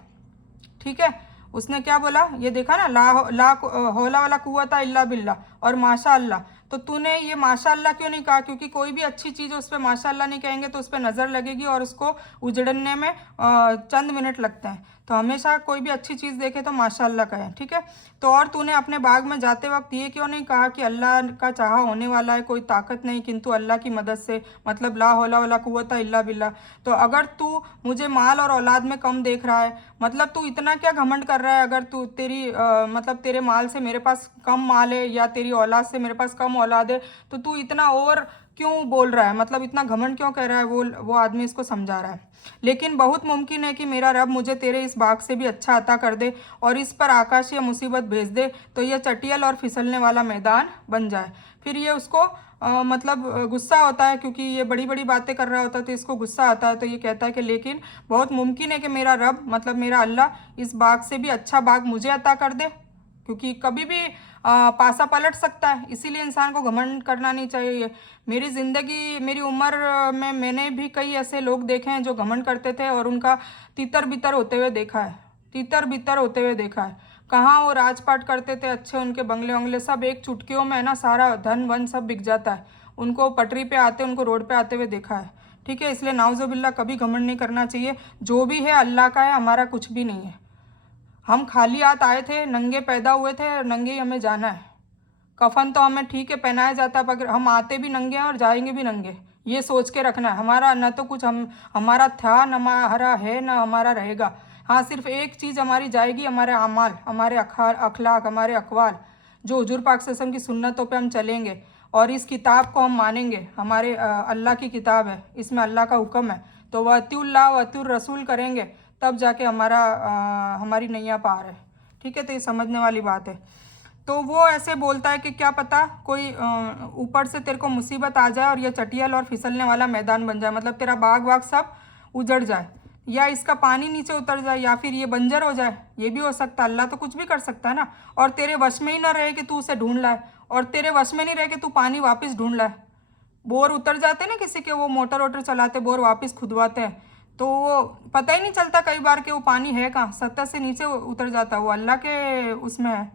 ठीक है। उसने क्या बोला, ये देखा ना, ला हौला वाला कुव्वता इल्ला बिल्ला और माशाअल्लाह। तो तूने ये माशाअल्लाह क्यों नहीं कहा? क्योंकि कोई भी अच्छी चीज़ उस पर माशाअल्लाह नहीं कहेंगे तो उस पर नज़र लगेगी और उसको उजड़ने में चंद मिनट लगते हैं। तो हमेशा कोई भी अच्छी चीज़ देखे तो माशाअल्लाह कहें, ठीक है। तो और तूने अपने बाग में जाते वक्त ये क्यों नहीं कहा कि अल्लाह का चाहा होने वाला है, कोई ताकत नहीं किंतु अल्लाह की मदद से, मतलब ला हौला वला कुव्वता इल्ला बिल्ला। तो अगर तू मुझे माल और औलाद में कम देख रहा है, मतलब तू इतना क्या घमंड कर रहा है? अगर तू मतलब तेरे माल से मेरे पास कम माल है या तेरी औलाद से मेरे पास कम औलाद है, तो तू इतना और क्यों बोल रहा है? मतलब इतना घमंड क्यों कर रहा है? वो आदमी इसको समझा रहा है। लेकिन बहुत मुमकिन है कि मेरा रब मुझे तेरे इस बाग से भी अच्छा अता कर दे और इस पर आकाशीय मुसीबत भेज दे तो यह चटियल और फिसलने वाला मैदान बन जाए। फिर ये उसको मतलब गुस्सा होता है क्योंकि ये बड़ी बड़ी बातें कर रहा होता है तो इसको गुस्सा आता है। तो ये कहता है कि लेकिन बहुत मुमकिन है कि मेरा रब, मतलब मेरा अल्लाह, इस बाग से भी अच्छा बाग मुझे अता कर दे, क्योंकि कभी भी पासा पलट सकता है। इसीलिए इंसान को घमंड करना नहीं चाहिए। मेरी ज़िंदगी, मेरी उम्र में मैंने भी कई ऐसे लोग देखे हैं जो घमंड करते थे और उनका तितर बितर होते हुए देखा है, तितर बितर होते हुए देखा है। कहाँ वो राजपाट करते थे, अच्छे उनके बंगले वंगले सब एक चुटकियों में है ना, सारा धन वन सब बिक जाता है। उनको पटरी पे आते, उनको रोड पे आते हुए देखा है, ठीक है। इसलिए नाउजुबिल्ला कभी घमंड नहीं करना चाहिए। जो भी है अल्लाह का है, हमारा कुछ भी नहीं है। हम खाली हाथ आए थे, नंगे पैदा हुए थे, नंगे ही हमें जाना है। कफन तो हमें ठीक है पहनाया जाता है, पर हम आते भी नंगे हैं और जाएंगे भी नंगे। ये सोच के रखना है, हमारा न तो कुछ हमारा था, न हमारा है, न हमारा रहेगा। हाँ, सिर्फ एक चीज़ हमारी जाएगी, हमारे अमाल, हमारे अखलाक, हमारे अकवाल। जो हुजूर पाक सल्लल्लाहु अलैहि वसल्लम की सुन्नतों पे हम चलेंगे और इस किताब को हम मानेंगे। हमारे अल्लाह की किताब है, इसमें अल्लाह का हुक्म है, तो वतिउल्लाह वतिउर रसूल करेंगे तब जाके हमारी नैया पार है, ठीक है। तो ये समझने वाली बात है। तो वो ऐसे बोलता है कि क्या पता कोई ऊपर से तेरे को मुसीबत आ जाए और यह चटियल और फिसलने वाला मैदान बन जाए, मतलब तेरा बाग वाग सब उजड़ जाए, या इसका पानी नीचे उतर जाए, या फिर ये बंजर हो जाए। ये भी हो सकता है, अल्लाह तो कुछ भी कर सकता है ना। और तेरे वश में ही ना रहे कि तू उसे ढूंढ लाए, और तेरे वश में नहीं रहे कि तू पानी वापस ढूंढ लाए। बोर उतर जाते ना किसी के, वो मोटर वोटर चलाते, बोर वापस खुदवाते हैं, तो वो पता ही नहीं चलता कई बार कि वो पानी है कहाँ, सतह से नीचे उतर जाता है। वो अल्लाह के उसमें है,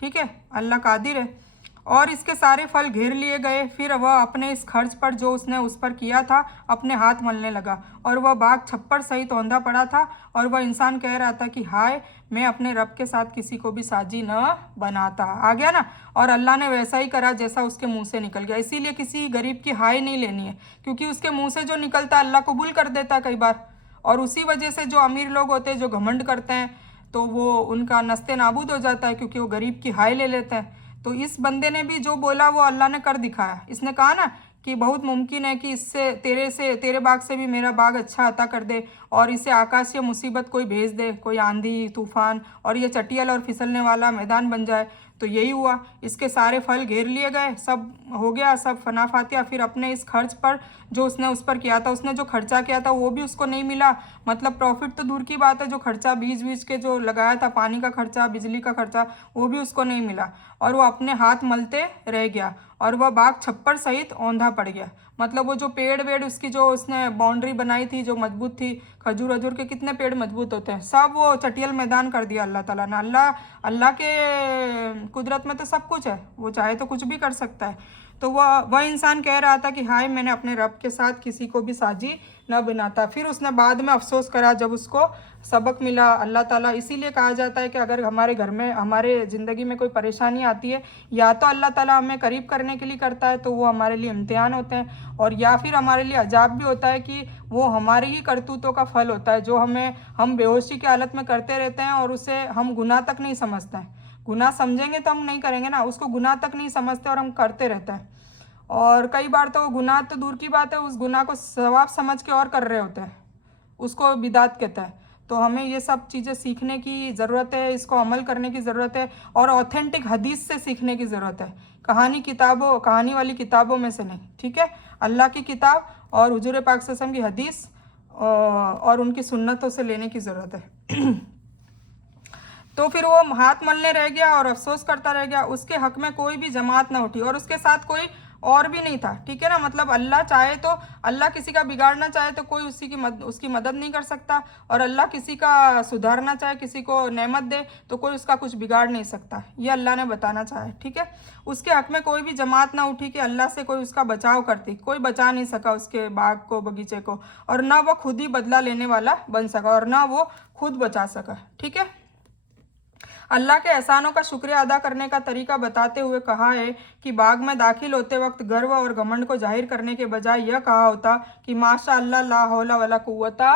ठीक है, अल्लाह कादिर है। और इसके सारे फल घेर लिए गए। फिर वह अपने इस खर्च पर जो उसने उस पर किया था अपने हाथ मलने लगा, और वह बाग छप्पर सहित औंधा पड़ा था। और वह इंसान कह रहा था कि हाय, मैं अपने रब के साथ किसी को भी साजी न बनाता। आ गया ना। और अल्लाह ने वैसा ही करा जैसा उसके मुंह से निकल गया। इसीलिए किसी गरीब की हाय नहीं लेनी है, क्योंकि उसके मुंह से जो निकलता अल्लाह कबूल कर देता कई बार। और उसी वजह से जो अमीर लोग होते हैं, जो घमंड करते हैं, तो वो उनका नस्ते नाबूद हो जाता है, क्योंकि वो गरीब की हाय ले लेते हैं। तो इस बंदे ने भी जो बोला वो अल्लाह ने कर दिखाया। इसने कहा ना कि बहुत मुमकिन है कि तेरे बाग से भी मेरा बाग अच्छा अता कर दे, और इसे आकाशीय मुसीबत कोई भेज दे, कोई आंधी तूफान, और ये चटियल और फिसलने वाला मैदान बन जाए। तो यही हुआ, इसके सारे फल घेर लिए गए, सब हो गया, सब फना फातिया। फिर अपने इस खर्च पर जो उसने उस पर किया था, उसने जो खर्चा किया था वो भी उसको नहीं मिला। मतलब प्रॉफिट तो दूर की बात है, जो खर्चा बीज के जो लगाया था, पानी का खर्चा, बिजली का खर्चा, वो भी उसको नहीं मिला। और वो अपने हाथ मलते रह गया, और वह बाग छप्पर सहित औंधा पड़ गया। मतलब वो जो पेड़ वेड़ उसकी जो उसने बाउंड्री बनाई थी जो मजबूत थी, खजूर वजूर के कितने पेड़ मजबूत होते हैं, सब वो चटियल मैदान कर दिया अल्लाह ताला ने। अल्लाह के कुदरत में तो सब कुछ है, वो चाहे तो कुछ भी कर सकता है। तो वह इंसान कह रहा था कि हाय, मैंने अपने रब के साथ किसी को भी साजी न बनाता। फिर उसने बाद में अफसोस करा जब उसको सबक मिला। अल्लाह ताला, इसीलिए कहा जाता है कि अगर हमारे घर में, हमारे ज़िंदगी में कोई परेशानी आती है, या तो अल्लाह ताला हमें करीब करने के लिए करता है, तो वो हमारे लिए इम्तिहान होते हैं, और या फिर हमारे लिए अजाब भी होता है कि वो हमारी ही करतूतों का फल होता है, जो हम बेहोशी की हालत में करते रहते हैं, और उसे हम गुनाह तक नहीं समझते हैं। गुनाह समझेंगे तो हम नहीं करेंगे ना, उसको गुनाह तक नहीं समझते और हम करते रहते हैं। और कई बार तो गुनाह तो दूर की बात है, उस गुनाह को सवाब समझ के और कर रहे होते हैं, उसको बिदात कहता है। तो हमें ये सब चीज़ें सीखने की ज़रूरत है, इसको अमल करने की ज़रूरत है, और ऑथेंटिक हदीस से सीखने की ज़रूरत है, कहानी वाली किताबों में से नहीं, ठीक है। अल्लाह की किताब और हुजूर पाक सल्लल्लाहु अलैहि वसल्लम की हदीस और उनकी सुन्नतों से लेने की ज़रूरत है। तो फिर वो हाथ मलने रह गया और अफसोस करता रह गया। उसके हक में कोई भी जमात ना उठी और उसके साथ कोई और भी नहीं था, ठीक है ना। मतलब अल्लाह चाहे तो, अल्लाह किसी का बिगाड़ना चाहे तो कोई उसकी मदद नहीं कर सकता, और अल्लाह किसी का सुधारना चाहे, किसी को नेमत दे तो कोई उसका कुछ बिगाड़ नहीं सकता। ये अल्लाह ने बताना चाहे, ठीक है। उसके हक में कोई भी जमात ना उठी कि अल्लाह से कोई उसका बचाव करती, कोई बचा नहीं सका उसके बाग को, बगीचे को, और ना वो खुद ही बदला लेने वाला बन सका और ना वो खुद बचा सका, ठीक है। अल्लाह के एहसानों का शुक्रिया अदा करने का तरीका बताते हुए कहा है कि बाग में दाखिल होते वक्त गर्व और घमंड को जाहिर करने के बजाय यह कहा होता कि माशा अल्लाह ला हौला वला कुव्वता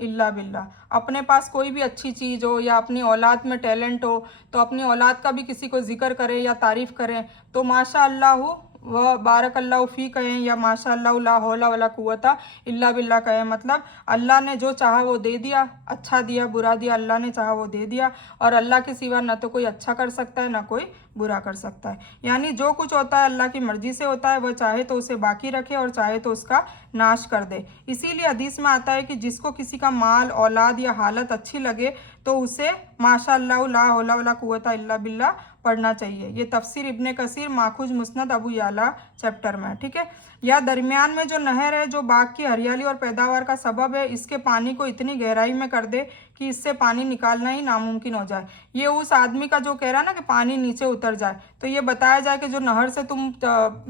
इल्ला बिल्ला। अपने पास कोई भी अच्छी चीज़ हो या अपनी औलाद में टैलेंट हो तो अपनी औलाद का भी किसी को जिक्र करें या तारीफ़ करें तो माशा अल्लाह व बारक अल्लाह फ़ी कहें या माशा अल्लाह ला हौला वला कुव्वता इल्ला बिल्ला कहें। मतलब अल्लाह ने जो चाहा वो दे दिया, अच्छा दिया बुरा दिया, अल्लाह ने चाहा वो दे दिया, और अल्लाह के सिवा ना तो कोई अच्छा कर सकता है ना कोई बुरा कर सकता है। यानी जो कुछ होता है अल्लाह की मर्जी से होता है, वह चाहे तो उसे बाकी रखे और चाहे तो उसका नाश कर दे। इसीलिए हदीस में आता है कि जिसको किसी का माल, औलाद या हालत अच्छी लगे तो उसे माशा अल्लाह ला हौला वला कुव्वता इल्ला बिल्ला पढ़ना चाहिए। ये तफसीर इब्ने कसीर माखुज मुस्नद अबू याला चैप्टर में, ठीक है। या दरमियान में जो नहर है जो बाग की हरियाली और पैदावार का सबब है, इसके पानी को इतनी गहराई में कर दे कि इससे पानी निकालना ही नामुमकिन हो जाए। ये उस आदमी का जो कह रहा है ना कि पानी नीचे उतर जाए, तो ये बताया जाए कि जो नहर से तुम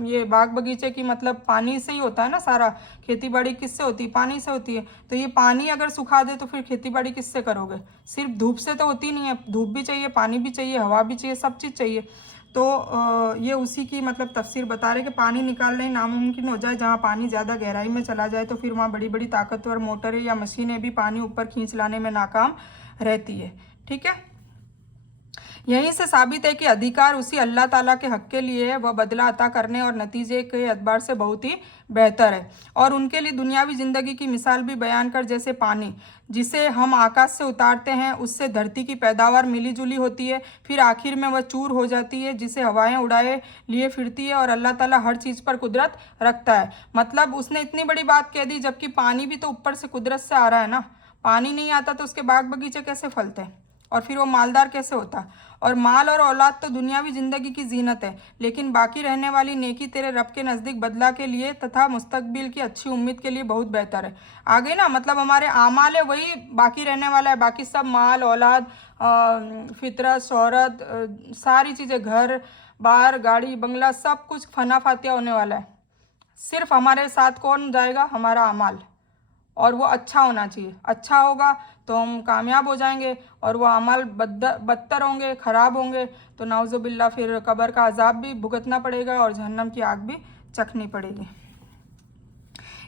ये बाग बगीचे की मतलब पानी से ही होता है ना, सारा खेती बाड़ी किससे होती है, पानी से होती है। तो ये पानी अगर सुखा दे तो फिर खेती बाड़ी किससे करोगे? सिर्फ धूप से तो होती नहीं है, धूप भी चाहिए, पानी भी चाहिए, हवा भी चाहिए, सब चीज़ चाहिए। तो ये उसी की मतलब तफसीर बता रहे कि पानी निकालना ही नामुमकिन हो जाए। जहाँ पानी ज़्यादा गहराई में चला जाए तो फिर वहाँ बड़ी बड़ी ताकतवर मोटरें या मशीनें भी पानी ऊपर खींच लाने में नाकाम रहती है, ठीक है। यहीं से साबित है कि अधिकार उसी अल्लाह ताला के हक के लिए है, वह बदला अता करने और नतीजे के एतबार से बहुत ही बेहतर है। और उनके लिए दुनियावी ज़िंदगी की मिसाल भी बयान कर, जैसे पानी जिसे हम आकाश से उतारते हैं उससे धरती की पैदावार मिली जुली होती है, फिर आखिर में वह चूर हो जाती है जिसे हवाएं उड़ाए लिए फिरती है, और अल्लाह ताला हर चीज़ पर कुदरत रखता है। मतलब उसने इतनी बड़ी बात कह दी, जबकि पानी भी तो ऊपर से कुदरत से आ रहा है ना। पानी नहीं आता तो उसके बाग बगीचे कैसे फलते हैं और फिर वो मालदार कैसे होता। और माल और औलाद तो दुनियावी ज़िंदगी की जीनत है, लेकिन बाकी रहने वाली नेकी तेरे रब के नज़दीक बदला के लिए तथा मुस्तकबिल की अच्छी उम्मीद के लिए बहुत बेहतर है। आगे ना मतलब हमारे आमाल है वही बाकी रहने वाला है, बाकी सब माल, औलाद, फितरत, शोहरत, सारी चीज़ें, घर बार, गाड़ी, बंगला, सब कुछ फना फातिया होने वाला है। सिर्फ हमारे साथ कौन जाएगा? हमारा अमाल, और वो अच्छा होना चाहिए। अच्छा होगा तो हम कामयाब हो जाएंगे, और वो अमाल बदतर होंगे, ख़राब होंगे तो नाउज़ुबिल्लाह फिर कब्र का अजाब भी भुगतना पड़ेगा और जहन्नम की आग भी चखनी पड़ेगी।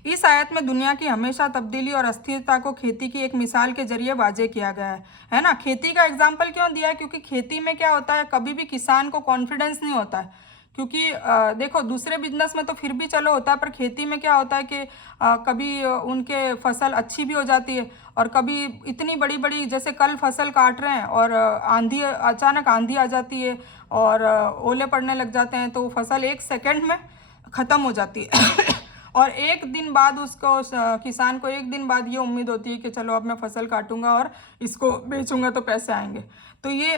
इस आयत में दुनिया की हमेशा तब्दीली और अस्थिरता को खेती की एक मिसाल के जरिए वाजे किया गया है ना। खेती का एग्जाम्पल क्यों दिया है? क्योंकि खेती में क्या होता है, कभी भी किसान को कॉन्फिडेंस नहीं होता है। क्योंकि देखो दूसरे बिजनेस में तो फिर भी चलो होता है, पर खेती में क्या होता है कि कभी उनके फसल अच्छी भी हो जाती है, और कभी इतनी बड़ी बड़ी, जैसे कल फसल काट रहे हैं और आंधी, अचानक आंधी आ जाती है और ओले पड़ने लग जाते हैं, तो फसल 1 सेकंड में ख़त्म हो जाती है। और एक दिन बाद उसको, किसान को एक दिन बाद ये उम्मीद होती है कि चलो अब मैं फसल काटूंगा और इसको बेचूंगा तो पैसे आएंगे। तो ये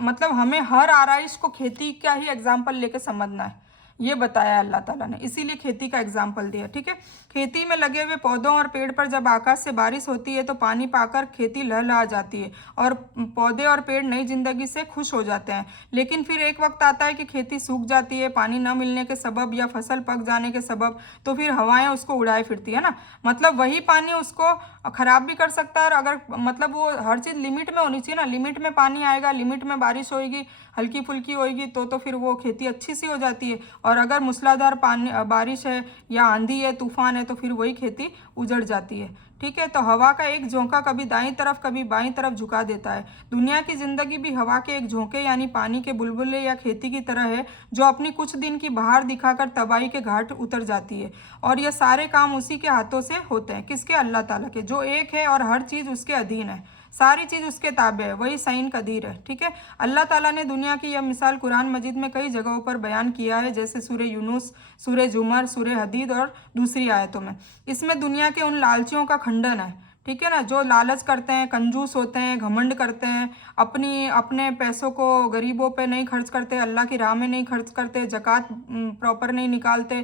मतलब हमें हर आराइश को खेती का ही एग्जाम्पल लेके समझना है, ये बताया अल्लाह ताला ने, इसीलिए खेती का एग्जाम्पल दिया, ठीक है। खेती में लगे हुए पौधों और पेड़ पर जब आकाश से बारिश होती है तो पानी पाकर खेती लहलहा जाती है और पौधे और पेड़ नई जिंदगी से खुश हो जाते हैं। लेकिन फिर एक वक्त आता है कि खेती सूख जाती है, पानी न मिलने के सबब या फसल पक जाने के सबब, तो फिर हवाएं उसको उड़ाए फिरती है ना। मतलब वही पानी उसको ख़राब भी कर सकता है, और अगर मतलब वो हर चीज़ लिमिट में होनी चाहिए ना, लिमिट में पानी आएगा, लिमिट में बारिश होएगी, हल्की फुल्की होएगी तो फिर वो खेती अच्छी सी हो जाती है। और अगर मूसलाधार पानी बारिश है या आंधी है, तूफान है, तो फिर वही खेती उजड़ जाती है, ठीक है। तो हवा का एक झोंका कभी दाईं तरफ कभी बाईं तरफ झुका देता है। दुनिया की ज़िंदगी भी हवा के एक झोंके यानी पानी के बुलबुले या खेती की तरह है, जो अपनी कुछ दिन की बहार दिखाकर तबाही के घाट उतर जाती है। और यह सारे काम उसी के हाथों से होते हैं। किसके? अल्लाह ताला के, जो एक है और हर चीज़ उसके अधीन है। सारी चीज़ उसके ताबे है, वही सईन कदीर है। ठीक है, अल्लाह ताला ने दुनिया की यह मिसाल कुरान मजीद में कई जगहों पर बयान किया है, जैसे सूरह यूनुस, सूरह जुमर, सूरह हदीद और दूसरी आयतों में। इसमें दुनिया के उन लालचियों का खंडन है, ठीक है ना, जो लालच करते हैं, कंजूस होते हैं, घमंड करते हैं, अपने पैसों को गरीबों पे नहीं खर्च करते, अल्लाह की राह में नहीं खर्च करते, ज़कात प्रॉपर नहीं निकालते,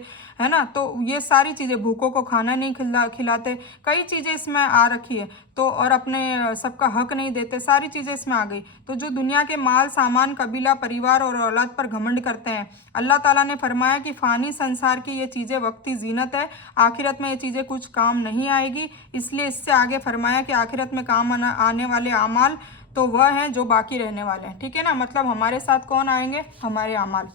है ना। तो ये सारी चीज़ें, भूखों को खाना नहीं खिलाते, कई चीज़ें इसमें आ रखी है। तो और अपने सबका हक नहीं देते, सारी चीज़ें इसमें आ गई। तो जो दुनिया के माल, सामान, कबीला, परिवार और औलाद पर घमंड करते हैं, अल्लाह ताला ने फरमाया कि फ़ानी संसार की ये चीज़ें वक्ती जीनत है, आखिरत में ये चीज़ें कुछ काम नहीं आएगी। इसलिए इससे आगे फरमाया कि आखिरत में काम आने वाले आमाल तो वह हैं जो बाकी रहने वाले हैं। ठीक है ना, मतलब हमारे साथ कौन आएंगे, हमारे आमाल।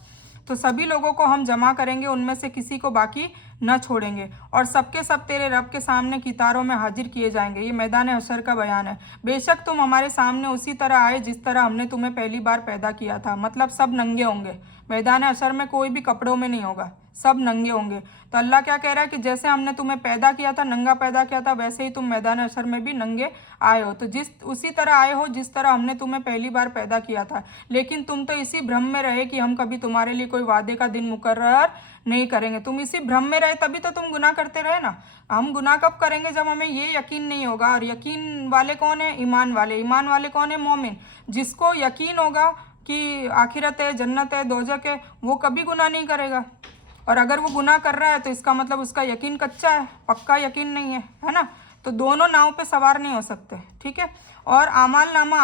तो सभी लोगों को हम जमा करेंगे, उनमें से किसी को बाकी न छोड़ेंगे, और सबके सब तेरे रब के सामने कितारों में हाजिर किए जाएंगे। ये मैदान हशर का बयान है। बेशक तुम हमारे सामने उसी तरह आए जिस तरह हमने तुम्हें पहली बार पैदा किया था, मतलब सब नंगे होंगे। मैदान हशर में कोई भी कपड़ों में नहीं होगा, सब नंगे होंगे। तो अल्लाह क्या कह रहा है कि जैसे हमने तुम्हें पैदा किया था, नंगा पैदा किया था, वैसे ही तुम मैदान हशर में भी नंगे आए हो। तो उसी तरह आए हो जिस तरह हमने तुम्हें पहली बार पैदा किया था। लेकिन तुम तो इसी भ्रम में रहे कि हम कभी तुम्हारे लिए कोई वादे का दिन मुकर्रर नहीं करेंगे। तुम इसी भ्रम में रहे, तभी तो तुम गुनाह करते रहे ना। हम गुनाह कब करेंगे, जब हमें ये यकीन नहीं होगा। और यकीन वाले कौन है, ईमान वाले। ईमान वाले कौन है, मोमिन। जिसको यकीन होगा कि आखिरत है, जन्नत है, दोजक है, वो कभी गुनाह नहीं करेगा। और अगर वो गुनाह कर रहा है तो इसका मतलब उसका यकीन कच्चा है, पक्का यकीन नहीं है ना। तो दोनों नाव पे सवार नहीं हो सकते। ठीक है, और आमाल नामा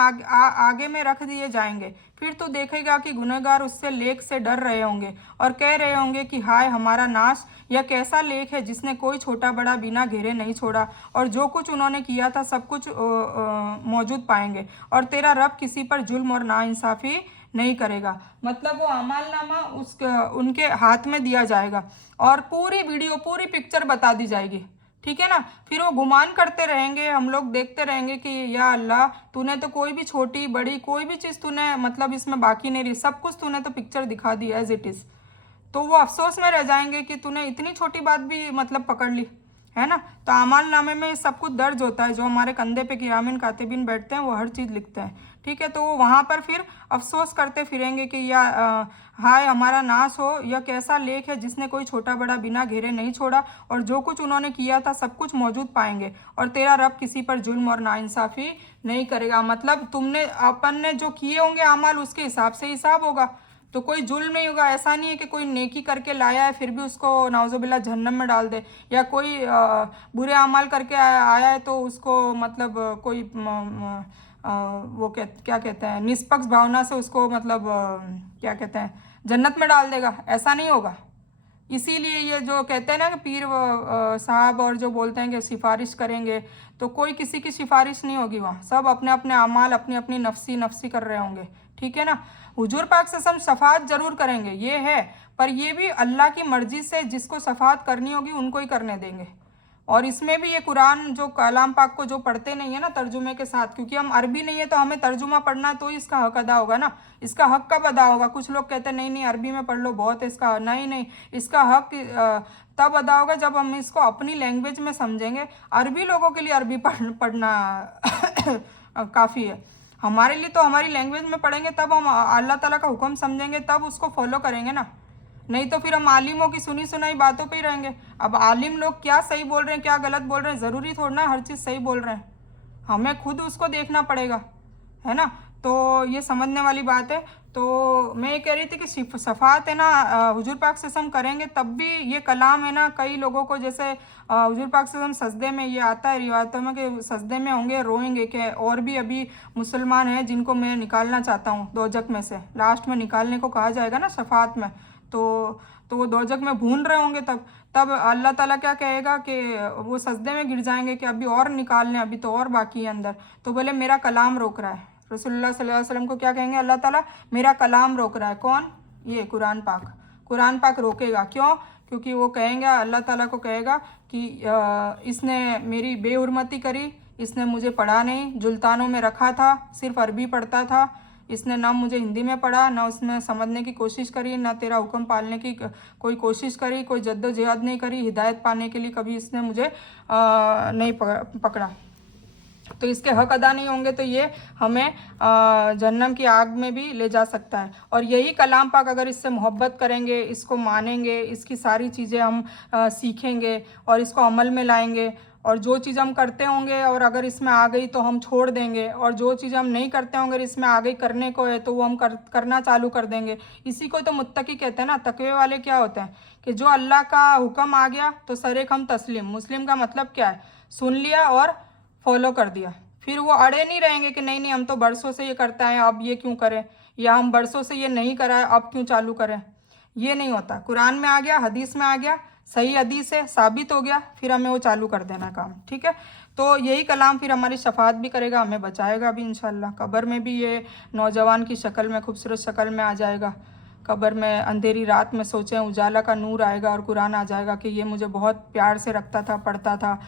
आगे में रख दिए जाएंगे। फिर तू देखेगा कि गुनहगार उससे लेख से डर रहे होंगे और कह रहे होंगे कि हाय हमारा नाश, यह कैसा लेख है जिसने कोई छोटा बड़ा बिना घेरे नहीं छोड़ा, और जो कुछ उन्होंने किया था सब कुछ मौजूद पाएंगे, और तेरा रब किसी पर जुल्म और नाइंसाफ़ी नहीं करेगा। मतलब वो अमालनामा उनके हाथ में दिया जाएगा और पूरी वीडियो, पूरी पिक्चर बता दी जाएगी। ठीक है ना, फिर वो गुमान करते रहेंगे, हम लोग देखते रहेंगे कि या अल्लाह, तूने तो कोई भी छोटी बड़ी कोई भी चीज़ तूने मतलब इसमें बाकी नहीं रही, सब कुछ तूने तो पिक्चर दिखा दी एज इट इज़। तो वो अफसोस में रह जाएंगे कि तूने इतनी छोटी बात भी मतलब पकड़ ली, है ना। तो आमाल नामे में सब कुछ दर्ज होता है, जो हमारे कंधे पे किरामिन कातिबिन बैठते हैं वो हर चीज़ लिखते हैं। ठीक है, तो वो वहाँ पर फिर अफसोस करते फिरेंगे कि या हाय हमारा नाश हो, यह कैसा लेख है जिसने कोई छोटा बड़ा बिना घेरे नहीं छोड़ा, और जो कुछ उन्होंने किया था सब कुछ मौजूद पाएंगे, और तेरा रब किसी पर जुल्म और नाइंसाफ़ी नहीं करेगा। मतलब तुमने अपन ने जो किए होंगे अमाल, उसके हिसाब से हिसाब होगा, तो कोई जुल्म नहीं होगा। ऐसा नहीं है कि कोई नेकी करके लाया है फिर भी उसको नाउजुबिल्लाह जहन्नम में डाल दे, या कोई बुरे अमाल करके आया है तो उसको मतलब कोई वो क्या कहते हैं, निष्पक्ष भावना से उसको मतलब क्या कहते हैं, जन्नत में डाल देगा। ऐसा नहीं होगा। इसीलिए ये जो कहते हैं ना कि पीर साहब और जो बोलते हैं कि सिफारिश करेंगे, तो कोई किसी की सिफारिश नहीं होगी वहाँ। सब अपने अपने अमाल अपनी अपनी नफसी कर रहे होंगे। ठीक है ना। हुजूर पाक से हम शफात ज़रूर करेंगे, ये है, पर ये भी अल्लाह की मर्ज़ी से जिसको शफात करनी होगी उनको ही करने देंगे। और इसमें भी ये कुरान जो कलाम पाक को जो पढ़ते नहीं है ना तर्जुमे के साथ, क्योंकि हम अरबी नहीं है तो हमें तर्जुमा पढ़ना है तो ही इसका हक अदा होगा ना। इसका हक कब अदा होगा? कुछ लोग कहते हैं नहीं नहीं अरबी में पढ़ लो बहुत है इसका, नहीं, इसका हक तब अदा होगा जब हम इसको अपनी लैंग्वेज में समझेंगे। अरबी लोगों के लिए अरबी पढ़ना काफ़ी है, हमारे लिए तो हमारी लैंग्वेज में पढ़ेंगे तब हम अल्लाह ताला का हुक्म समझेंगे, तब उसको फॉलो करेंगे ना। नहीं तो फिर हम आलिमों की सुनी सुनाई बातों पे ही रहेंगे। अब आलिम लोग क्या सही बोल रहे हैं क्या गलत बोल रहे हैं, ज़रूरी थोड़ा ना हर चीज़ सही बोल रहे हैं, हमें खुद उसको देखना पड़ेगा, है ना। तो ये समझने वाली बात है। तो मैं ये कह रही थी कि शफात है ना हुजूर पाक से हम करेंगे तब भी ये कलाम है ना, कई लोगों को जैसे हुजूर पाक से हम सजदे में, ये आता है रिवायतों में कि सजदे में होंगे रोएंगे, कि और भी अभी मुसलमान हैं जिनको मैं निकालना चाहता हूँ दोजक में से, लास्ट में निकालने को कहा जाएगा ना शफात में, तो वो दोजक में भून रहे होंगे, तब अल्लाह ताला क्या कहेगा कि वो सजदे में गिर जाएंगे कि अभी और निकालने, अभी तो और बाकी है अंदर। तो बोले मेरा कलाम रोक रहा है, रसूलुल्लाह सल्लल्लाहु अलैहि वसल्लम को क्या कहेंगे अल्लाह ताला, मेरा कलाम रोक रहा है। कौन? ये कुरान पाक रोकेगा। क्यों? क्योंकि वो कहेंगे, अल्लाह ताला को कहेगा कि इसने मेरी बेहुरमती करी, इसने मुझे पढ़ा नहीं, जुल्तानों में रखा था, सिर्फ अरबी पढ़ता था, इसने ना मुझे हिंदी में पढ़ा, ना उसमें समझने की कोशिश करी, ना तेरा हुक्म पालने की कोई कोशिश करी, कोई जद्दोजहद नहीं करी, हिदायत पाने के लिए कभी इसने मुझे नहीं पकड़ा। तो इसके हक अदा नहीं होंगे तो ये हमें जहन्नम की आग में भी ले जा सकता है। और यही कलाम पाक अगर इससे मोहब्बत करेंगे, इसको मानेंगे, इसकी सारी चीज़ें हम सीखेंगे और इसको अमल में लाएंगे, और जो चीज़ हम करते होंगे और अगर इसमें आ गई तो हम छोड़ देंगे, और जो चीज़ हम नहीं करते होंगे इसमें आ गई करने को है तो वो हम करना चालू कर देंगे। इसी को तो मुत्तकी कहते हैं ना। तकवे वाले क्या होते हैं कि जो अल्लाह का हुक्म आ गया तो सरेखम तस्लीम। मुस्लिम का मतलब क्या है, सुन लिया और फॉलो कर दिया। फिर वो अड़े नहीं रहेंगे कि नहीं नहीं हम तो बरसों से ये करता है अब ये क्यों करें, या हम बरसों से ये नहीं करा है अब क्यों चालू करें। ये नहीं होता। कुरान में आ गया, हदीस में आ गया, सही हदीस से साबित हो गया, फिर हमें वो चालू कर देना काम। ठीक है, तो यही कलाम फिर हमारी शफात भी करेगा, हमें बचाएगा भी इंशाल्लाह। कब्र में भी ये नौजवान की शक्ल में, खूबसूरत शक्ल में आ जाएगा। कब्र में अंधेरी रात में सोचें उजाला का नूर आएगा और कुरान आ जाएगा कि ये मुझे बहुत प्यार से रखता था, पढ़ता था,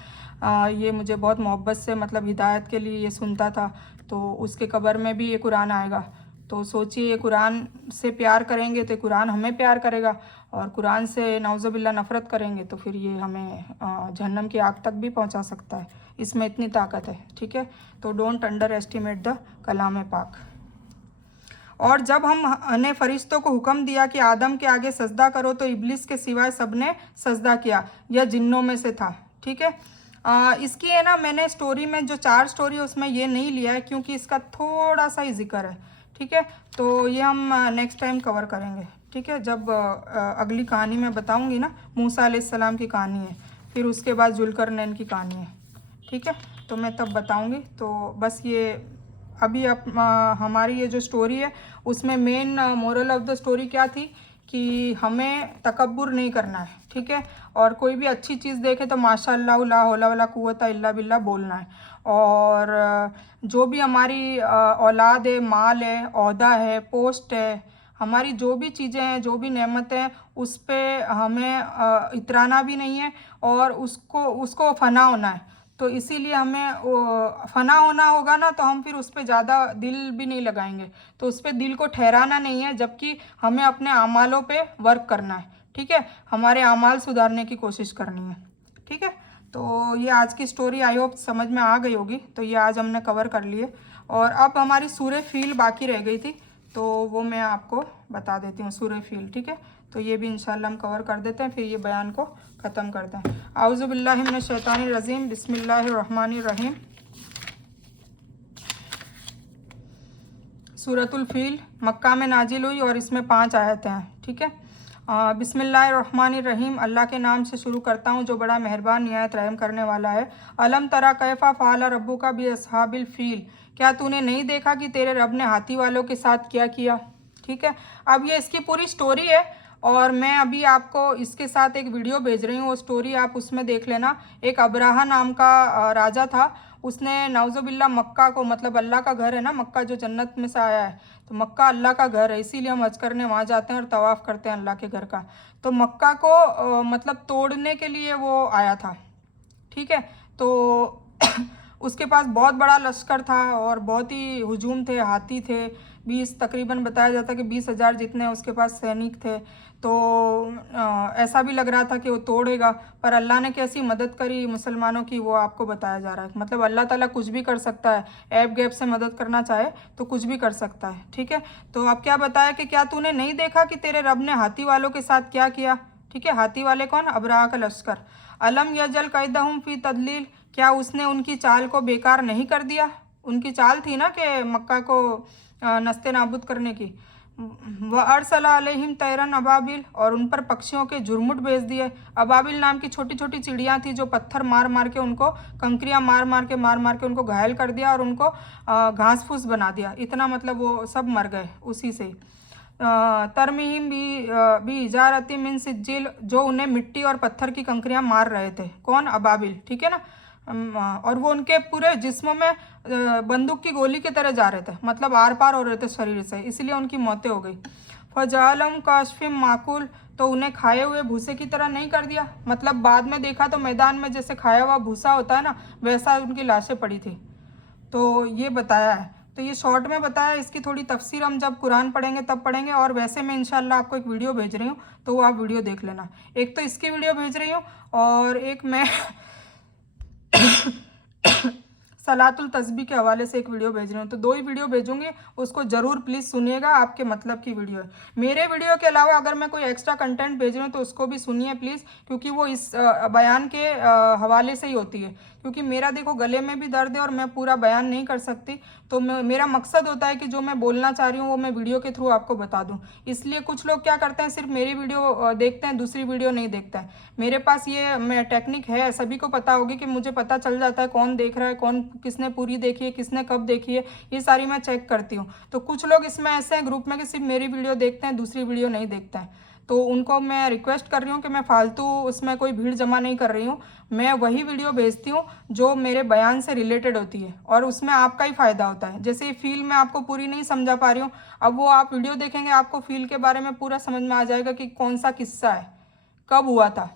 ये मुझे बहुत मोहब्बत से मतलब हिदायत के लिए ये सुनता था। तो उसके कब्र में भी ये कुरान आएगा। तो सोचिए, कुरान से प्यार करेंगे तो कुरान हमें प्यार करेगा, और कुरान से नाउज़ुबिल्लाह नफ़रत करेंगे तो फिर ये हमें जहन्नम की आग तक भी पहुंचा सकता है। इसमें इतनी ताकत है। ठीक है, तो डोंट अंडर एस्टिमेट द कलाम पाक। और जब हमने फरिश्तों को हुक्म दिया कि आदम के आगे सजदा करो तो इब्लिस के सिवाय सबने सजदा किया, यह जिन्नों में से था। ठीक है, इसकी है ना, मैंने स्टोरी में जो 4 स्टोरी है उसमें ये नहीं लिया है क्योंकि इसका थोड़ा सा ही जिक्र है। ठीक है, तो ये हम नेक्स्ट टाइम कवर करेंगे। ठीक है, जब अगली कहानी में बताऊंगी ना, मूसा अलैहिस्सलाम की कहानी है, फिर उसके बाद जुल्करनैन की कहानी है। ठीक है, तो मैं तब बताऊंगी। तो बस ये अभी हमारी ये जो स्टोरी है उसमें main moral of the story क्या थी कि हमें तकब्बुर नहीं करना है। ठीक है, और कोई भी अच्छी चीज़ देखे तो माशाअल्लाह ला हौला वला कुव्वता इल्ला बिल्लाह बोलना है। और जो भी हमारी औलाद है, माल है, ओहदा है, पोस्ट है, हमारी जो भी चीज़ें हैं, जो भी नेमत हैं, उस पर हमें इतराना भी नहीं है और उसको फ़ना होना है। तो इसीलिए हमें फ़ना होना होगा ना, तो हम फिर उस पर ज़्यादा दिल भी नहीं लगाएंगे। तो उस पर दिल को ठहराना नहीं है, जबकि हमें अपने अमालों पे वर्क करना है। ठीक है, हमारे अमाल सुधारने की कोशिश करनी है। ठीक है, तो ये आज की स्टोरी आई होप समझ में आ गई होगी। तो ये आज हमने कवर कर लिए, और अब हमारी सूरह फील बाकी रह गई थी, तो वो मैं आपको बता देती हूँ, सूरह फील। ठीक है, तो ये भी इंशाल्लाह हम कवर कर देते हैं, फिर ये बयान को ख़त्म करते हैं। आउज़ु बिल्लाहि मिनश शैतानिर रजीम, बिस्मिल्लाहिर रहमानिर रहीम। सूरतुल फील मक्का में नाजिल हुई और इसमें 5 आयतें हैं। ठीक है, बिस्मिल्लाहिर्रहमानिर्रहीम, अल्लाह के नाम से शुरू करता हूँ जो बड़ा मेहरबान निहायत रहम करने वाला है। अलम तरा कैफ़ा फ़अल रब्बुका बि अस्हाबिल फ़ील, क्या तूने नहीं देखा कि तेरे रब ने हाथी वालों के साथ क्या किया। ठीक है, अब ये इसकी पूरी स्टोरी है, और मैं अभी आपको इसके साथ एक वीडियो भेज रही हूँ, वो स्टोरी आप उसमें देख लेना। एक अब्राहा नाम का राजा था, उसने नाउज़ुबिल्लाह मक्का को, मतलब अल्लाह का घर है ना मक्का, जो जन्नत में से आया है, तो मक्का अल्लाह का घर है, इसीलिए हम हज करने वहाँ जाते हैं और तवाफ़ करते हैं अल्लाह के घर का। तो मक्का को मतलब तोड़ने के लिए वो आया था। ठीक है, तो उसके पास बहुत बड़ा लश्कर था और बहुत ही हुजूम थे, हाथी थे, 20 तकरीबन बताया जाता है कि 20,000 जितने उसके पास सैनिक थे। तो ऐसा भी लग रहा था कि वो तोड़ेगा, पर अल्लाह ने कैसी मदद करी मुसलमानों की वो आपको बताया जा रहा है। मतलब अल्लाह ताला कुछ भी कर सकता है, ऐप गैप से मदद करना चाहे तो कुछ भी कर सकता है। ठीक है, तो अब क्या बताया कि क्या तूने नहीं देखा कि तेरे रब ने हाथी वालों के साथ क्या किया। ठीक है, हाथी वाले कौन, अब्राहा का लश्कर। अलम यजल कैदहुम फी तदलील, क्या उसने उनकी चाल को बेकार नहीं कर दिया। उनकी चाल थी ना कि मक्का को नस्ते नाबूद करने की। व अरसला अलैहिम तैरन अबाबिल, और उन पर पक्षियों के झुरमुट भेज दिए। अबाबिल नाम की छोटी छोटी चिड़ियाँ थी जो पत्थर मार मार के उनको, कंकरियाँ मार मार के उनको घायल कर दिया और उनको घास फूस बना दिया। इतना मतलब वो सब मर गए उसी से। तरमीहिम भी इजारती मिन सिज्जिल, जो उन्हें मिट्टी और पत्थर की कंकरियाँ मार रहे थे। कौन, अबाबिल। ठीक है ना, और वो उनके पूरे जिस्मों में बंदूक की गोली की तरह जा रहे थे, मतलब आर पार हो रहे थे शरीर से, इसलिए उनकी मौतें हो गई। फजालम काशफिम माकुल, तो उन्हें खाए हुए भूसे की तरह नहीं कर दिया। मतलब बाद में देखा तो मैदान में जैसे खाया हुआ भूसा होता है ना, वैसा उनकी लाशें पड़ी थी। तो ये बताया है, तो ये शॉर्ट में बताया। इसकी थोड़ी तफसीर हम जब कुरान पढ़ेंगे तब पढ़ेंगे, और वैसे मैं इंशाल्लाह आपको एक वीडियो भेज रही हूँ, तो वो आप वीडियो देख लेना। एक तो इसकी वीडियो भेज रही हूँ, और एक मैं सलातुल तस्बीह के हवाले से एक वीडियो भेज रही हूँ। तो 2 ही वीडियो भेजूंगी, उसको ज़रूर प्लीज़ सुनिएगा, आपके मतलब की वीडियो है। मेरे वीडियो के अलावा अगर मैं कोई एक्स्ट्रा कंटेंट भेज रही हूँ तो उसको भी सुनिए प्लीज़, क्योंकि वो इस बयान के हवाले से ही होती है। क्योंकि मेरा देखो गले में भी दर्द है और मैं पूरा बयान नहीं कर सकती, तो मेरा मकसद होता है कि जो मैं बोलना चाह रही हूँ वो मैं वीडियो के थ्रू आपको बता दूँ। इसलिए कुछ लोग क्या करते हैं, सिर्फ मेरी वीडियो देखते हैं, दूसरी वीडियो नहीं देखते हैं। मेरे पास ये मैं टेक्निक है, सभी को पता होगी कि मुझे पता चल जाता है कौन देख रहा है, कौन किसने पूरी देखी है, किसने कब देखी है, ये सारी मैं चेक करती हूँ। तो कुछ लोग इसमें ऐसे हैं ग्रुप में कि सिर्फ मेरी वीडियो देखते हैं, दूसरी वीडियो नहीं देखते हैं। तो उनको मैं रिक्वेस्ट कर रही हूँ कि मैं फालतू उसमें कोई भीड़ जमा नहीं कर रही हूँ। मैं वही वीडियो भेजती हूँ जो मेरे बयान से रिलेटेड होती है और उसमें आपका ही फ़ायदा होता है। जैसे ये फील मैं आपको पूरी नहीं समझा पा रही हूँ, अब वो आप वीडियो देखेंगे आपको फील के बारे में पूरा समझ में आ जाएगा कि कौन सा किस्सा है, कब हुआ था,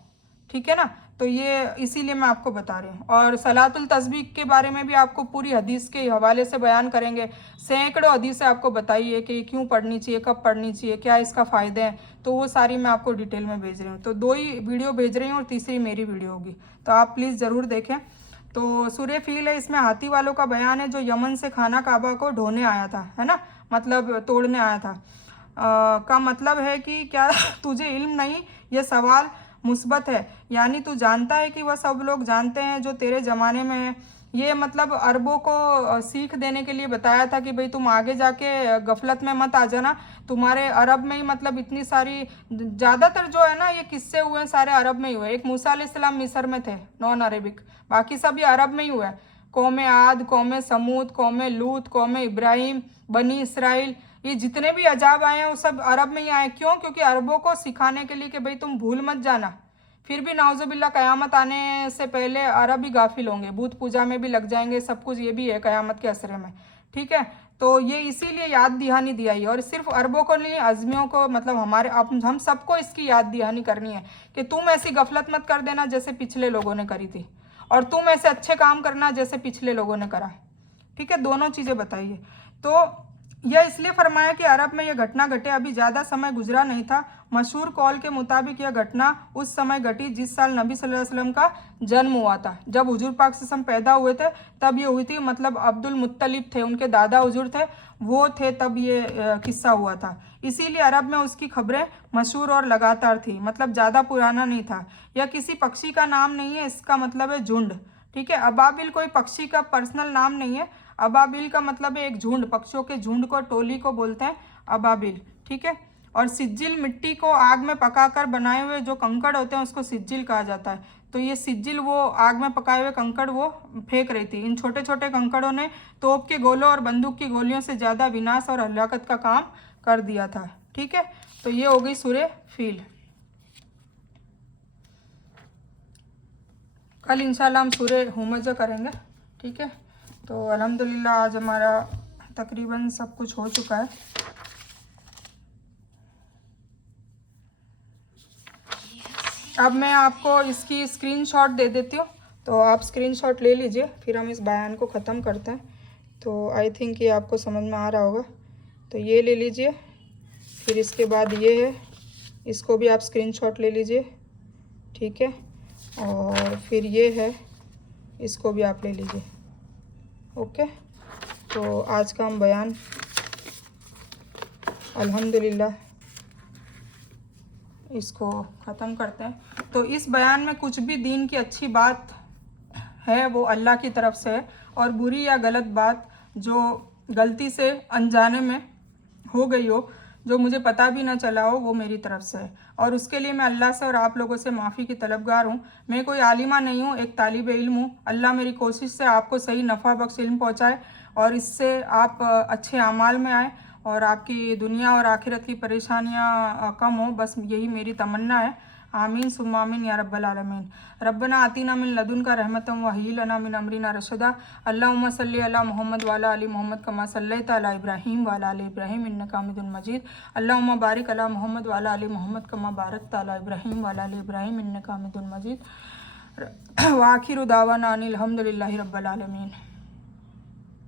ठीक है ना। तो ये इसीलिए मैं आपको बता रही हूँ। और सलातुल तस्बीह के बारे में भी आपको पूरी हदीस के हवाले से बयान करेंगे। सैकड़ों हदीसें आपको बताइए कि क्यों पढ़नी चाहिए, कब पढ़नी चाहिए, क्या इसका फ़ायदे हैं, तो वो सारी मैं आपको डिटेल में भेज रही हूँ। तो 2 ही वीडियो भेज रही हूँ और तीसरी मेरी वीडियो होगी, तो आप प्लीज़ ज़रूर देखें। तो सूरह फील है, इसमें हाथी वालों का बयान है जो यमन से खाना काबा को ढोने आया था, है ना, मतलब तोड़ने आया था। का मतलब है कि क्या तुझे इल्म नहीं, ये सवाल मुस्बत है, यानी तू जानता है कि वह सब लोग जानते हैं जो तेरे ज़माने में है। ये मतलब अरबों को सीख देने के लिए बताया था कि भाई तुम आगे जाके गफलत में मत आ जाना, तुम्हारे अरब में ही मतलब इतनी सारी ज़्यादातर जो है ना ये किस्से हुए हैं सारे अरब में ही हुए। एक मूसा अलैहिस्सलाम मिस्र में थे, नॉन अरेबिक, बाकी सब ये अरब में ही हुआ है। कौम आद, कौम समूद, कौम लूत, कौम इब्राहिम, बनी इसराइल, ये जितने भी अजाब आए हैं वो सब अरब में ही आए। क्यों? क्योंकि अरबों को सिखाने के लिए कि भाई तुम भूल मत जाना। फिर भी नाउजुबिल्ला क़यामत आने से पहले अरब ही गाफिल होंगे, भूत पूजा में भी लग जाएंगे, सब कुछ ये भी है क़यामत के असरे में, ठीक है। तो ये इसीलिए याद दहानी दिया ही, और सिर्फ अरबों को नहीं, अज़मियों को, मतलब हमारे हम सबको इसकी याद दहानी करनी है कि तुम ऐसी गफलत मत कर देना जैसे पिछले लोगों ने करी थी, और तुम ऐसे अच्छे काम करना जैसे पिछले लोगों ने करा, ठीक है। दोनों चीज़ें बताइए। तो यह इसलिए फरमाया कि अरब में यह घटना घटे, अभी ज़्यादा समय गुजरा नहीं था। मशहूर कौल के मुताबिक यह घटना उस समय घटी जिस साल नबी सल्लल्लाहु अलैहि वसल्लम का जन्म हुआ था। जब हुजूर पाक सल्लल्लाहु अलैहि वसल्लम पैदा हुए थे तब ये हुई थी, मतलब अब्दुल मुत्तलिब थे, उनके दादा हुजूर थे, वो थे तब ये किस्सा हुआ था। इसीलिए अरब में उसकी खबरें मशहूर और लगातार थी, मतलब ज़्यादा पुराना नहीं था। यह किसी पक्षी का नाम नहीं है, इसका मतलब है झुंड, ठीक है। अबाबिल कोई पक्षी का पर्सनल नाम नहीं है। अबाबिल का मतलब है एक झुंड, पक्षियों के झुंड को, टोली को बोलते हैं अबाबिल, ठीक है। और सिज्जिल, मिट्टी को आग में पकाकर बनाए हुए जो कंकड़ होते हैं उसको सिज्जिल कहा जाता है। तो ये सिज्जिल वो आग में पकाए हुए कंकड़ वो फेंक रही थी। इन छोटे छोटे कंकड़ों ने तोप के गोलों और बंदूक की गोलियों से ज़्यादा विनाश और हलाकत का काम कर दिया था, ठीक है। तो ये हो गई सूरह फील। कल इंशाल्लाह हम सूरह हुमज़ा करेंगे, ठीक है। तो अल्हम्दुलिल्लाह आज हमारा तकरीबन सब कुछ हो चुका है। अब मैं आपको इसकी स्क्रीनशॉट दे देती हूँ, तो आप स्क्रीनशॉट ले लीजिए, फिर हम इस बयान को ख़त्म करते हैं। तो आई थिंक ये आपको समझ में आ रहा होगा। तो ये ले लीजिए, फिर इसके बाद ये है, इसको भी आप स्क्रीनशॉट ले लीजिए, ठीक है। और फिर ये है, इसको भी आप ले लीजिए, ओके। तो आज का हम बयान अल्हम्दुलिल्लाह इसको ख़त्म करते हैं। तो इस बयान में कुछ भी दीन की अच्छी बात है वो अल्लाह की तरफ से है, और बुरी या गलत बात जो गलती से अनजाने में हो गई हो, जो मुझे पता भी ना चला हो, वो मेरी तरफ से है, और उसके लिए मैं अल्लाह से और आप लोगों से माफ़ी की तलबगार हूँ। मैं कोई आलिमा नहीं हूँ, एक तालिब इल्म हूँ। अल्लाह मेरी कोशिश से आपको सही नफ़ा बख्श इल्म पहुँचाए और इससे आप अच्छे अमाल में आए और आपकी दुनिया और आखिरत की परेशानियाँ कम हो, बस यही मेरी तमन्ना है। आमीन सुम्मा आमीन या रब्बल आलमीन। रब्बना आतीना मिन लदुनका रहमतम व हय्यि लना मिन अमरिना रशदा। अल्लाहुम्मा सल्लि अला मुहम्मद व अला आलि मुहम्मद कमा सल्लैता अला इब्राहीम व अला आलि इब्राहीम इन्नका हमीदुम मजीद। अल्लाहुम्मा बारिक अला मुहम्मद व अला आलि मुहम्मद कमा बारकता अला इब्राहीम व अला आलि इब्राहीम इन्नका हमीदुम मजीद। व आखिरु दावाना अनिल हम्दुलिल्लाहि रब्बिल आलमीन।